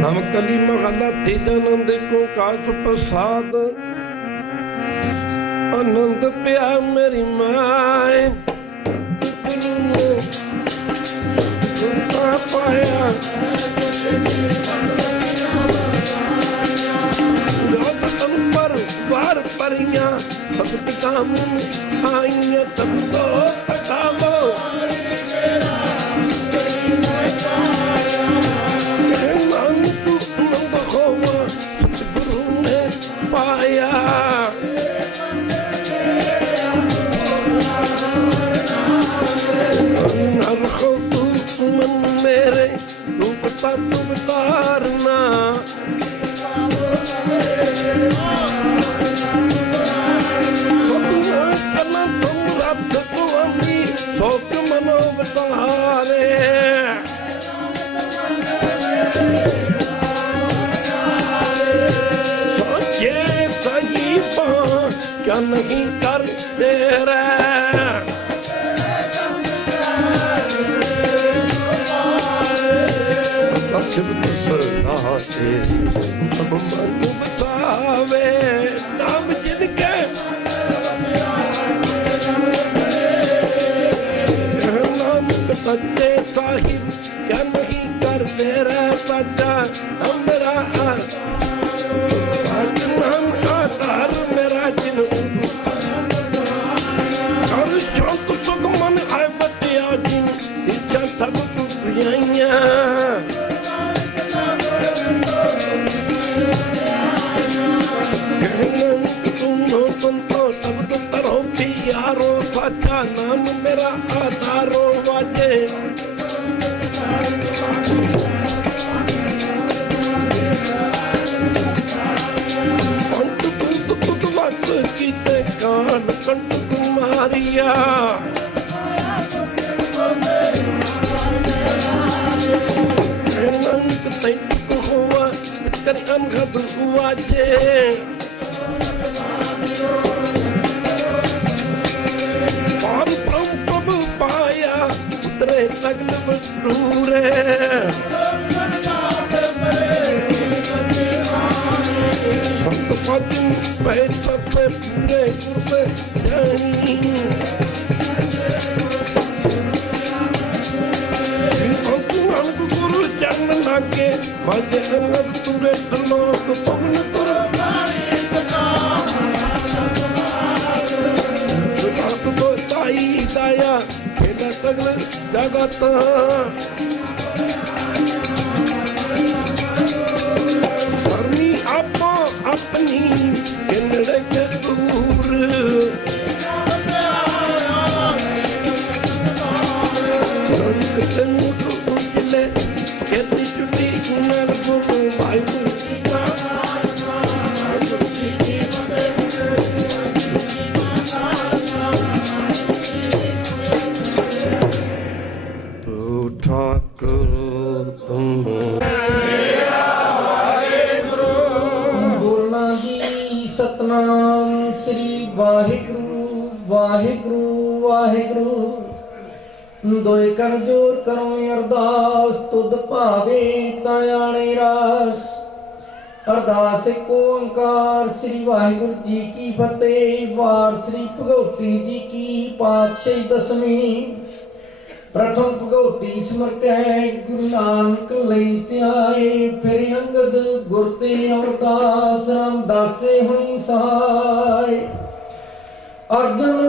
ਨਾਮ ਕਲੀ ਮਹਲਾ ਤੀਜਾ, ਆਨੰਦ ਕੋ ਕਾਸ ਪ੍ਰਸਾਦ, ਆਨੰਦ ਪਿਆ ਮੇਰੀ ਮਾਏ, ਸੁਣਤਾ ਪਾਇਆ ਜੋਤ ਤਮ ਪਰ ਵਾਰ ਪਰੀਆਂ, ਭਗਤ ਕਾਮ ਆਈਆਂ ਤਮ ਤੋਂ ਪਕਾਵੋ, ਮਨ ਤੂੰ ਮੰਗ ਹੋਵਾ ਸਤਿਗੁਰੂ ਨੇ ਪਾਇਆ, ਨਰਖੋ ਤੂੰ ਮਨ ਮੇਰੇ ਰੂਪ ਤਨ ਵਿਤਾਰਨਾ, ਕਲਾ ਤੁਮ ਰੱਬ ਸੁਆਮੀ ਸੋਕ ਮਨੋ ਵਿਤਾਰੇ, ਸੋਚੇ ਸਹੀ ਪਾ ਕਿਆ ਨਹੀਂ ਕਰ ਤੇਰਾ, ਸਤਿ ਸਰਨਾਤੇ ਸਭ ਮਨ ਬਸਾਵੇ, ਨਾਮ ਜਿਨ ਕੇ ਨਾਮ ਸੱਚੇ ਸਾਹਿਬ ਕਿਆ ਨਹੀਂ ਕਰ ਤੇਰਾ ਸਾਚਾ, ਅੰਬਰਾ ਸੱਚ ਨਾਮ ਆਧਾਰ ਮੇਰਾ ਜਿਨ, ਹਰ ਸ਼ੌਕ ਸੁਖ ਮਨ ਆਏ ਬਤਿਆ ਜਿਨ, ਇੱਛਾ ਸਭ ਤੁਰੀਆਂ, यारो साचा नाम मेरा आधारो वाजे, कंट कुंत कुत वत कीते कान कंट कुमारिया, नंक तैक हुआ कर अनघब वाजे, पाया उतरे सगल मजदूरे, संत पद पैर सब पूरे पूरे जानी, गुरु जन लागे बाजे अंगद तुरे तलोक पवन तुर, दाया खेला सगल जगत, करनी आपो अपनी किनड़े के दूर, उजले खेती चुटी नर गुरु भाई ਸਤਨਾਮ ਸ੍ਰੀ ਵਾਹਿਗੁਰੂ ਵਾਹਿਗੁਰੂ ਵਾਹਿਗੁਰੂ। ਦੋਇ ਕਰ ਜੋਰ ਕਰੋ ਅਰਦਾਸ, ਤੁਧ ਭਾਵੇ ਤਾਂ ਆਣੇ ਰਾਸ। ਅਰਦਾਸ ਏਕ ਓੰਕਾਰ ਸ੍ਰੀ ਵਾਹਿਗੁਰੂ ਜੀ ਕੀ ਫਤਿਹ। ਵਾਰ ਸ੍ਰੀ ਭਗਉਤੀ ਜੀ ਕੀ ਪਾਤਸ਼ਾਹੀ ਦਸਵੀਂ। ਪ੍ਰਥਮ ਭਗਉਤੀ ਸਿਮਰਤੈ ਗੁਰੂ ਨਾਨਕ ਲਈ ਧਿਆਏ। ਫਿਰ ਅੰਗਦ ਗੁਰ ਤੇ ਅਮਰਦਾਸ ਰਾਮਦਾਸੇ ਹੋਈ ਸਹਾਇ। ਅਰਜਨ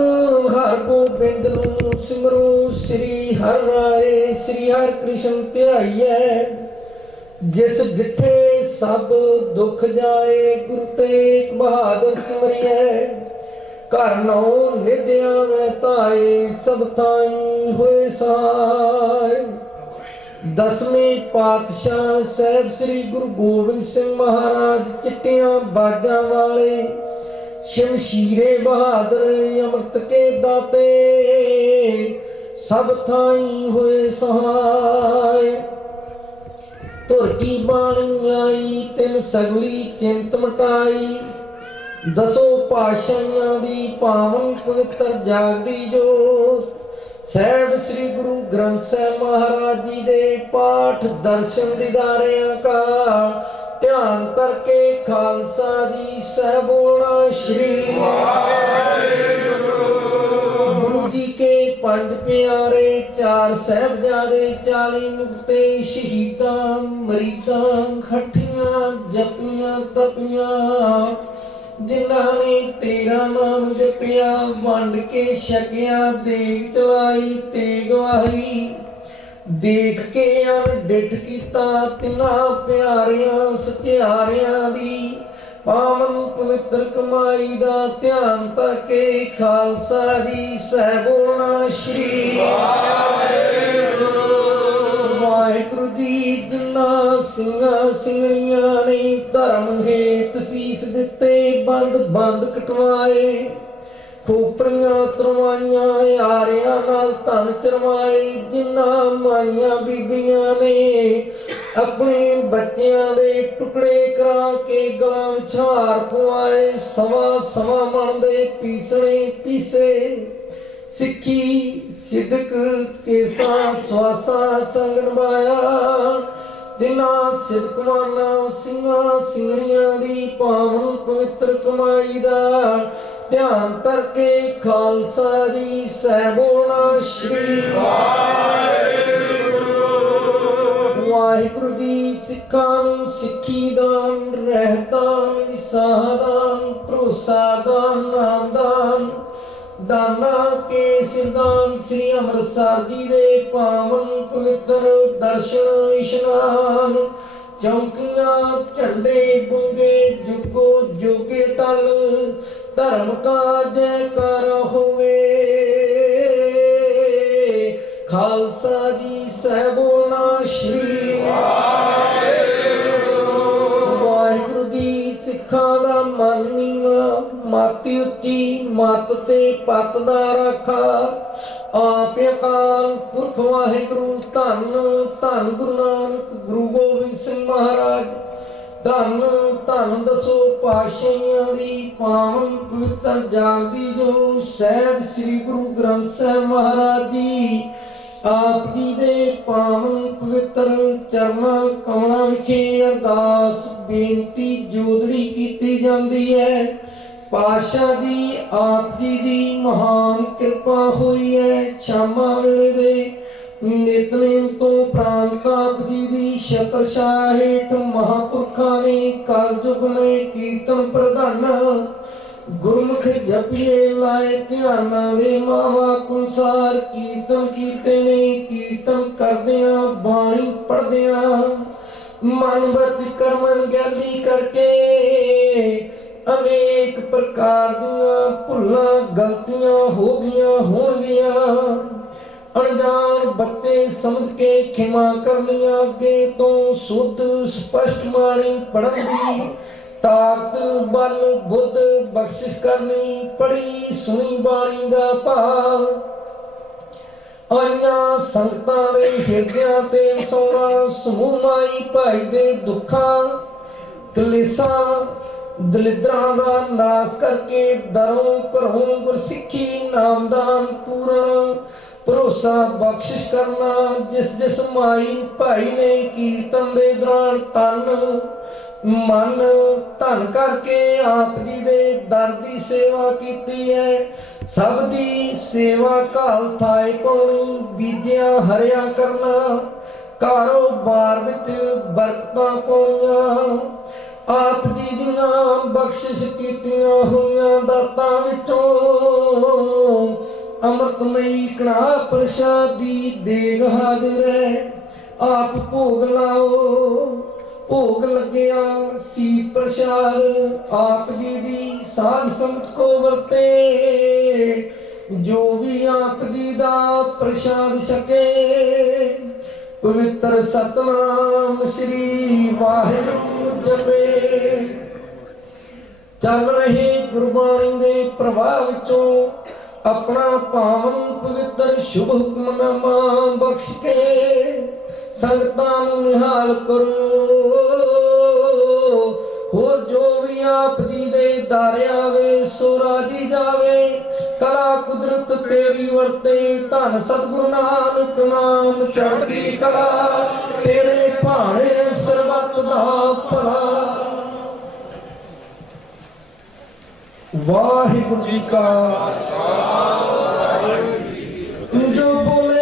ਹਰਿ ਗੋਬਿੰਦ ਨੂੰ ਸਿਮਰੋ ਸ੍ਰੀ ਹਰਿ ਰਾਏ। ਸ੍ਰੀ ਹਰਿ ਕ੍ਰਿਸ਼ਨ ਧਿਆਈਐ ਜਿਸ ਡਿਠੇ ਸਭ ਦੁਖ ਜਾਏ। ਗੁਰੂ ਤੇਗ ਬਹਾਦਰ ਸਿਮਰਿਐ ਘਰ ਨਉ ਨਿਧਿਆ ਮੈਂ ਧਾਏ। ਸਭ ਥਾਈ ਹੋਏ ਸਹਾਇ। ਦਸਵੇਂ ਪਾਤਸ਼ਾਹ ਸਾਹਿਬ ਸ੍ਰੀ ਗੁਰੂ ਗੋਬਿੰਦ ਸਿੰਘ ਮਹਾਰਾਜ ਚਿੱਟੀਆਂ ਬਾਜਾਂ ਵਾਲੇ ਸ਼ਮਸ਼ੀਰੇ ਬਹਾਦਰ ਅੰਮ੍ਰਿਤ ਕੇ ਦਾਤੇ ਸਭ ਥਾਈ ਹੋਏ ਸਹਾਇ। ਧੁਰ ਕੀ ਬਾਣੀ ਆਈ ਤਿਨ ਸਗਲੀ ਚਿੰਤ ਮਟਾਈ। ਦਸੋ ਪਾਤਸ਼ਾਹਾਂ ਦੀ ਪਾਵਨ ਪਵਿੱਤਰ ਜਾਗਦੀ ਜੋਤ। ਸਾਹਿਬ ਸ੍ਰੀ ਗੁਰੂ ਗ੍ਰੰਥ ਸਾਹਿਬ ਮਹਾਰਾਜ ਜੀ ਦੇ ਪਾਠ ਦਰਸ਼ਨ ਦੀਦਾਰਿਆਂ ਕਾ ਧਿਆਨ ਕਰਕੇ ਖਾਲਸਾ ਜੀ ਸਹਿ ਬੋਲਣਾ ਸ਼੍ਰੀ ਗੁਰੂ ਜੀ ਕੇ ਪੰਜ ਪਿਆਰੇ ਚਾਰ ਸਾਹਿਬਜ਼ਾਦੇ 40 ਮੁਕਤੇ ਸ਼ਹੀਦਾਂ ਮਰੀਦਾਂ ਖੱਟੀਆਂ ਜਪੀਆਂ ਤਪੀਆਂ ਜਿਨ੍ਹਾਂ ਨੇ ਤੇਰਾ ਨਾਮ ਜਪਿਆ ਵੰਡ ਕੇ ਛਕਿਆ ਦੇਗ ਚਲਾਈ ਤੇਗ ਵਾਹੀ। ਦੇਖ ਕੇ ਅਣਡਿੱਠ ਕੀਤਾ ਤਿਨਾਂ ਪਿਆਰਿਆਂ ਸਚਿਆਰਿਆਂ ਦੀ ਪਾਵਨ ਪਵਿੱਤਰ ਕਮਾਈ ਦਾ ਧਿਆਨ ਕਰਕੇ ਖਾਲਸਾ ਜੀ ਸਹਿ ਬੋਲਣਾ ਸ਼੍ਰੀ ਵਾਹਿਗੁਰੂ ਜੀ। ਜਿਨ੍ਹਾਂ ਸਿੰਘਾਂ ਸਿੰਘਣੀਆਂ ਨੇ ਧਰਮ ਹੇਤ ਸੀਸ ਦਿੱਤੇ ਬੰਦ ਬੰਦ ਕਟਵਾਏ। ਖੋਪੜੀਆਂ ਤਰਵਾਈਆਂ ਯਾਰਿਆਂ ਨਾਲ ਧਨ ਚਰਵਾਏ। ਜਿਨ੍ਹਾਂ ਮਾਈਆਂ ਬੀਬੀਆਂ ਨੇ ਆਪਣੇ ਬੱਚਿਆਂ ਦੇ ਟੁਕੜੇ ਕਰਾ ਕੇ ਗਲਾਂ ਵਿੱਚ ਹਾਰ ਪਵਾਏ। ਸਵਾ ਸਵਾ ਮਣ ਦੇ ਪੀਸਣੇ ਪੀਸੇ ਸਿੱਖੀ ਸਿਦਕ ਕੇਸਾਂ ਸਵਾਸਾਂ ਸੰਗ ਨਿਭਾਇਆ। ਤਿਨਾਂ ਸਿਦਕਵਾਨਾਂ ਸਿੰਘਾਂ ਸਿੰਘਣੀਆਂ ਦੀ ਪਾਵਨ ਪਵਿੱਤਰ ਕਮਾਈ ਦਾ ਧਿਆਨ ਕਰਕੇ ਖਾਲਸਾ ਜੀ ਸਹਿ ਬੋਲਣਾ ਸ਼੍ਰੀ ਵਾਹਿਗੁਰੂ ਜੀ। ਸਿੱਖਾਂ ਨੂੰ ਸਿੱਖੀ ਦਾਨ ਰਹਿਤਾਨ ਵਿਸਾਹ ਦਾਨ ਭਰੋਸਾ ਦਾਨ ਨਾਮ ਦਾਨ ਦਾਨਾ ਕੇ ਸਿਰਦਾਨ। ਸ੍ਰੀ ਅੰਮ੍ਰਿਤਸਰ ਜੀ ਦੇ ਪਾਵਨ ਪਵਿੱਤਰ ਦਰਸ਼ਨ ਇਸ਼ਨਾਨ। ਚੌਂਕੀਆਂ ਝੰਡੇ ਬੁੰਗੇ ਜੁਗੋ ਜੋਗੇ ਟਲ ਧਰਮ ਕਾ ਜੈਕਾਰ ਹੋਵੇ। ਖਾਲਸਾ ਜੀ ਸਹਿ ਬੋਲਣਾ ਸ਼੍ਰੀ ਵਾਹਿਗੁਰੂ ਜੀ। ਸਿੱਖਾਂ ਦਾ ਮਨ ਨੀਵਾਂ ਮਾਤੀ ਉੱਚੀ ਮੱਤ ਤੇ ਪੱਤ ਦਾ ਰਾਖਾ। ਆਪ ਅਕਾਲ ਪੁਰਖ ਵਾਹਿਗੁਰੂ ਧੰਨ ਧੰਨ ਗੁਰੂ ਨਾਨਕ ਗੁਰੂ ਗੋਬਿੰਦ ਸਿੰਘ ਮਹਾਰਾਜ। ਧੰਨ ਧੰਨ ਦਸੋ ਪਾਤਸ਼ਾਹਾਂ ਦੀ ਪਾਵਨ ਪਵਿੱਤਰ ਜਾਗਦੀ ਜੋ ਸਾਹਿਬ ਸ੍ਰੀ ਗੁਰੂ ਗ੍ਰੰਥ ਸਾਹਿਬ ਮਹਾਰਾਜ ਜੀ। ਆਪ ਜੀ ਦੇ ਪਾਵਨ ਪਵਿੱਤਰ ਚਰਨਾਂ ਕਮਲਾਂ ਵਿਖੇ ਅਰਦਾਸ ਬੇਨਤੀ ਜੋਦੜੀ ਕੀਤੀ ਜਾਂਦੀ ਹੈ। ਪਾਤਸ਼ਾਹ ਜੀ ਆਪ ਜੀ ਦੀ ਮਹਾਨ ਕਿਰਪਾ ਹੋਈ ਹੈ। ਸ਼ਾਮਾਂ ਵੇਲੇ ਦੇ ਨਿਤਨੇਮ ਤੋਂ ਉਪਰੰਤ ਆਪ ਜੀ ਦੀ ਛਤਰ ਛਾਇਆ ਹੇਠ ਮਹਾਂਪੁਰਖਾਂ ਨੇ ਕਲਯੁਗ ਨੇ ਕੀਰਤਨ ਪ੍ਰਧਾਨ। ਗੁਰਮੁਖ ਜਪੀਏ ਲਾਏ ਧਿਆਨਾਂ ਦੇ ਮਾਵਾ ਕੁਨਸਾਰ ਕੀਰਤਨ ਕੀਤੇ ਨੇ। ਕੀਰਤਨ ਕਰਦਿਆਂ ਬਾਣੀ ਪੜ੍ਹਦਿਆਂ ਮਨ ਵਿੱਚ ਕਰਮਨ ਗਿਆਲੀ ਕਰਕੇ ਅਨੇਕ ਪ੍ਰਕਾਰ ਦੀਆਂ ਭੁੱਲਾਂ ਗਲਤੀਆਂ ਹੋ ਗਈਆਂ ਹੋਣਗੀਆਂ। ਅਣਜਾਣ ਬੱਤੇ ਸਮਝ ਕੇ ਖਿਮਾ ਕਰਨੀਆਂ। ਅੱਗੇ ਤੋਂ ਸੁੱਧ ਸਪਸ਼ਟ ਬਾਣੀ ਪੜ੍ਹਨ ਦੀ ਤਾਕਤ ਬਲ ਬੁੱਧ ਬਖਸ਼ਿਸ਼ ਕਰਨੀ। ਪੜ੍ਹੀ ਸੁਣੀ ਬਾਣੀ ਦਾ ਭਾਵ ਆਈਆਂ ਸੰਗਤਾਂ ਦੇ ਹਿਰਦਿਆਂ ਤੇ ਵਸਾਉਣਾ। ਸਮੂਹ ਮਾਈ ਭਾਈ ਦੇ ਦੁੱਖਾਂ ਕਲੇਸ਼ਾਂ ਦਲਿਦਰਾਂ ਦਾ ਨਾਸ ਕਰਕੇ ਦਰੋਂ ਘਰੋਂ ਗੁਰਸਿੱਖੀ ਨਾਮਦਾਨ ਪੂਰਨ ਭਰੋਸਾ ਬਖਸ਼ਿਸ਼ ਕਰਨਾ। ਜਿਸ ਜਿਸ ਮਾਈ ਭਾਈ ਨੇ ਕੀਰਤਨ ਦੇ ਦੌਰਾਨ ਤਨ ਮਨ ਧਨ ਕਰਕੇ ਆਪ ਜੀ ਦੇ ਦਰ ਦੀ ਸੇਵਾ ਕੀਤੀ ਹੈ। ਸਭ ਦੀ ਸੇਵਾ ਘਾਲ ਥਾਏ ਪਾਉਣੀ, ਬੀਜਿਆ ਹਰਿਆ ਕਰਨਾ, ਕਾਰੋਬਾਰ ਵਿੱਚ ਬਰਕਤਾਂ ਪਾਉਣੀਆਂ। ਆਪ ਜੀ ਦੀਆਂ ਬਖਸ਼ਿਸ਼ ਕੀਤੀਆਂ ਹੋਈਆਂ ਦਾਤਾਂ ਵਿੱਚੋਂ ਅੰਮ੍ਰਿਤਮਈ ਕੜਾ ਪ੍ਰਸ਼ਾਦੀ ਦੇਗ ਹਾਜ਼ਰ ਹੈ। ਆਪ ਭੋਗ ਲਾਓ। ਭੋਗ ਲੱਗਿਆ ਸੀ ਪ੍ਰਸ਼ਾਦ ਆਪ ਜੀ ਦੀ ਸਾਧ ਸੰਗਤ ਕੋ ਵਰਤੇ। ਜੋ ਵੀ ਆਪ ਜੀ ਦਾ ਪ੍ਰਸ਼ਾਦ ਛਕੇ, ਪਵਿੱਤਰ ਸਤਨਾਮ ਸ੍ਰੀ ਵਾਹਿਗੁਰੂ ਜਪੇ। ਚੱਲ ਰਹੇ ਗੁਰਬਾਣੀ ਦੇ ਪ੍ਰਵਾਹ ਵਿੱਚੋਂ ਆਪਣਾ ਪਾਵਨ ਪਵਿੱਤਰ ਸ਼ੁਭ ਹੁਕਮਨਾਮਾ ਬਖਸ਼ ਕੇ ਸੰਗਤਾਂ ਨੂੰ ਨਿਹਾਲ ਕਰੋ। ਹੋਰ ਜੋ ਵੀ ਆਪ ਜੀ ਦੇ ਦਰ ਆਵੇ ਸੋ ਰਾਜੀ ਜਾਵੇ। ਕਲਾ ਕੁਦਰਤ ਤੇਰੀ ਵਰਤੇ, ਧੰਨ ਸਤਿਗੁਰੂ ਨਾਨਕ ਨਾਮ ਚੜ੍ਹਦੀ ਕਲਾ। ਤੇਰੇ ਭਾਣੇ ਸਰਬੱਤ ਦਾ ਭਲਾ। ਵਾਹਿਗੁਰੂ ਜੀ ਕਾ ਜੋ ਬੋਲੇ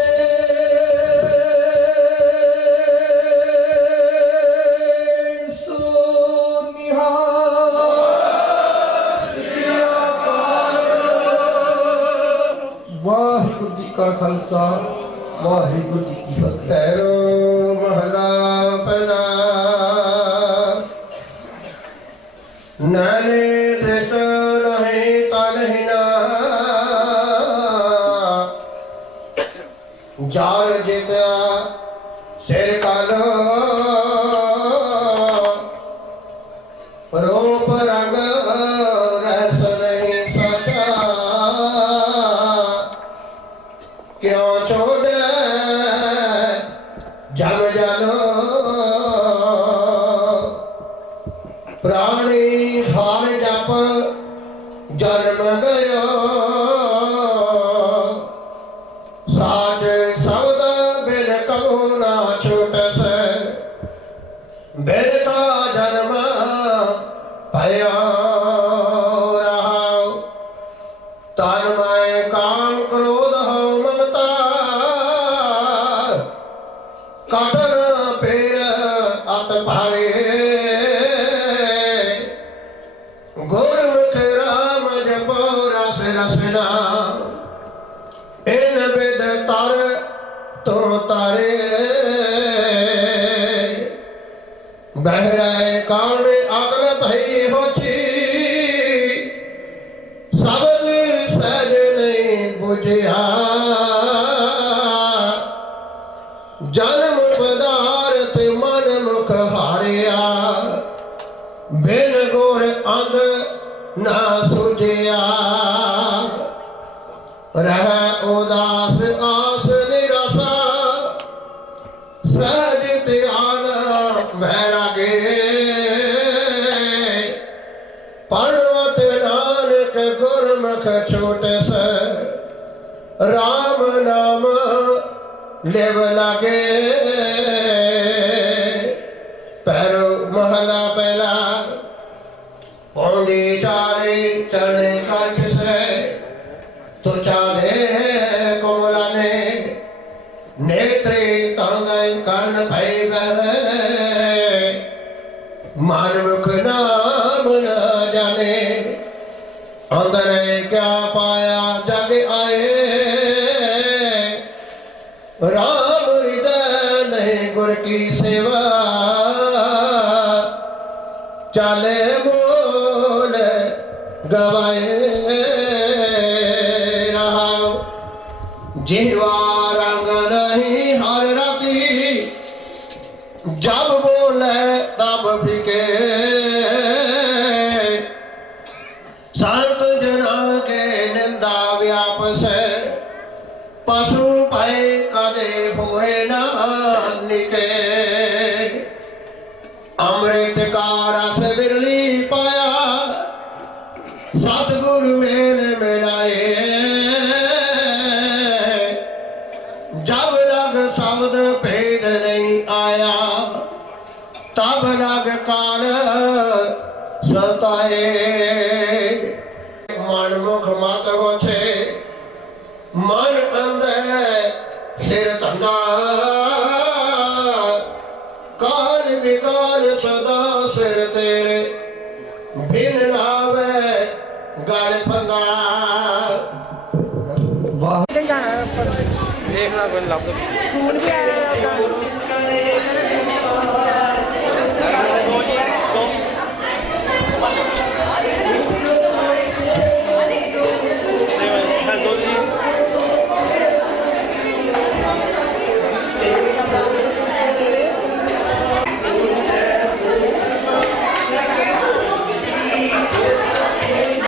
ਵਾਹਿਗੁਰੂ ਜੀ ਕਾ ਖਾਲਸਾ ਵਾਹਿਗੁਰੂ ਜੀ ਕੀ ਫਤਿਹ। ਪੈਰੋ ਮਹਲਾ ਪਹਿਲਾ। ਨਾਲੇ ਦਿੱਤ ਨਹੀਂ ਤਨਹਿ ਨਾ, ਜਾਲ ਜਿਤਿਆ ਸਿਰ ਕਲ। ਰੂਪ ਰੰਗ ਰਸ ਨਹੀਂ ਸਚਾ, ਕਿਉਂ ਛੋੜੈ ਜਮ ਜਨ। ਪ੍ਰਾਣੀ ਹਾਰ ਜਪ ਜਨਮ ਗਇਓ, ਸਾਜ ਸ਼ਬਦ ਬਿਨ ਕਬੂ ਨਾ ਛੁਟਸੈ। ਬਿਰਥਾ ਜਨਮ ਭਇਆ ਰਹਾਉ, ਤਨ ਮੈਂ ਕਾਮ ਕ੍ਰੋਧ ਹਉ ਮਮਤਾ। ਕਟਨ ਪੇਰ ਅਤ ਭਾਵੇ, ਗੁਰਮੁਖ ਰਾਮ ਜਪੋ ਰਸ ਰਸਨਾ। ਇਨ ਬਿਦ ਤਰ ਤੁਮ ਤਾਰੇ, ਬਹਿਰੇ ਕਾਣ ਅਗਲ ਭਈ ਹੋਛੀ। ਸਬਦ ਸਹਿਜ ਨਹੀਂ ਬੁਝਿਆ, ਜਨਮ ਪਦਾਰਥ ਮਨ ਮੁਖ ਹਾਰਿਆ। ਬਿਨ ਗੁਰ ਅੰਧ ਨਾ ਸੁਝਿਆ, ਰਹਿ ਉਦਾਸ ਆਸ ਨਿਰਾਸਾ। ਸਹਿਜ ਧਿਆਨ ਵੈਰਾਗੇ, ਪਰਵਤ ਨਾਨਕ ਗੁਰਮੁਖ ਛੋਟਸੈ। ਰਾਮ ਨਾਮ ਲਿਵ ਲਾਗੇ। ਪੈਰੋ ਮਹਲਾ ਪਹਿਲਾ। ਪੌਂਡੀ ਚਾਰੇ ਚਰਣੇ ਕਰ ਕਿਸਰੇ, ਤੋ ਚਾਲੇ ਕੋਮਲਾ ਨੇ। ਨੇਤਰੇ ਤਾਂਗੈ ਕਰਨ ਭਈ ਗਏ, ਮਨ ਮੁਖ ਨਾਮ ਨ ਜਾਣੇ। ਅੰਦਰੇ ਕਿਆ ਪਾਇਆ ਜਗ ਆਏ, ਰਾਮ ਹਿਰਦੈ ਨਹੀਂ ਗੁਰ ਕੀ ਸੇਵਾ। ਚਾਲੇ ਬੋਲ ਗਵਾਏ ਰਹਾਉ, ਜੀਵਾ ਰੰਗ ਨਹੀਂ ਹਰ ਰਾਤੀ। ਜਬ ਬੋਲੇ ਤਬ ਫਿਕੇ, ਸੰਤ ਜਨਾਂ ਕੇ ਨਿੰਦਾ ਵਿਆਪਸੈ। ਪਸ਼ੂ ਭੈ ਕਦੇ ਹੋਏ ਨਾ ਨਿਕੇ, ਅੰਮ੍ਰਿਤ ਕਾ ਰਸ ਬਿਰਲੀ ਪਾਇਆ। ਸਤਿਗੁਰ ਮੇਲ ਮਿਲਾਏ, सताए मन मुख मत गोछे मन अंदर सिर धंधा काल विकाल सदा सिर तेरे बिन नावे गल फंदा देखना कोई लग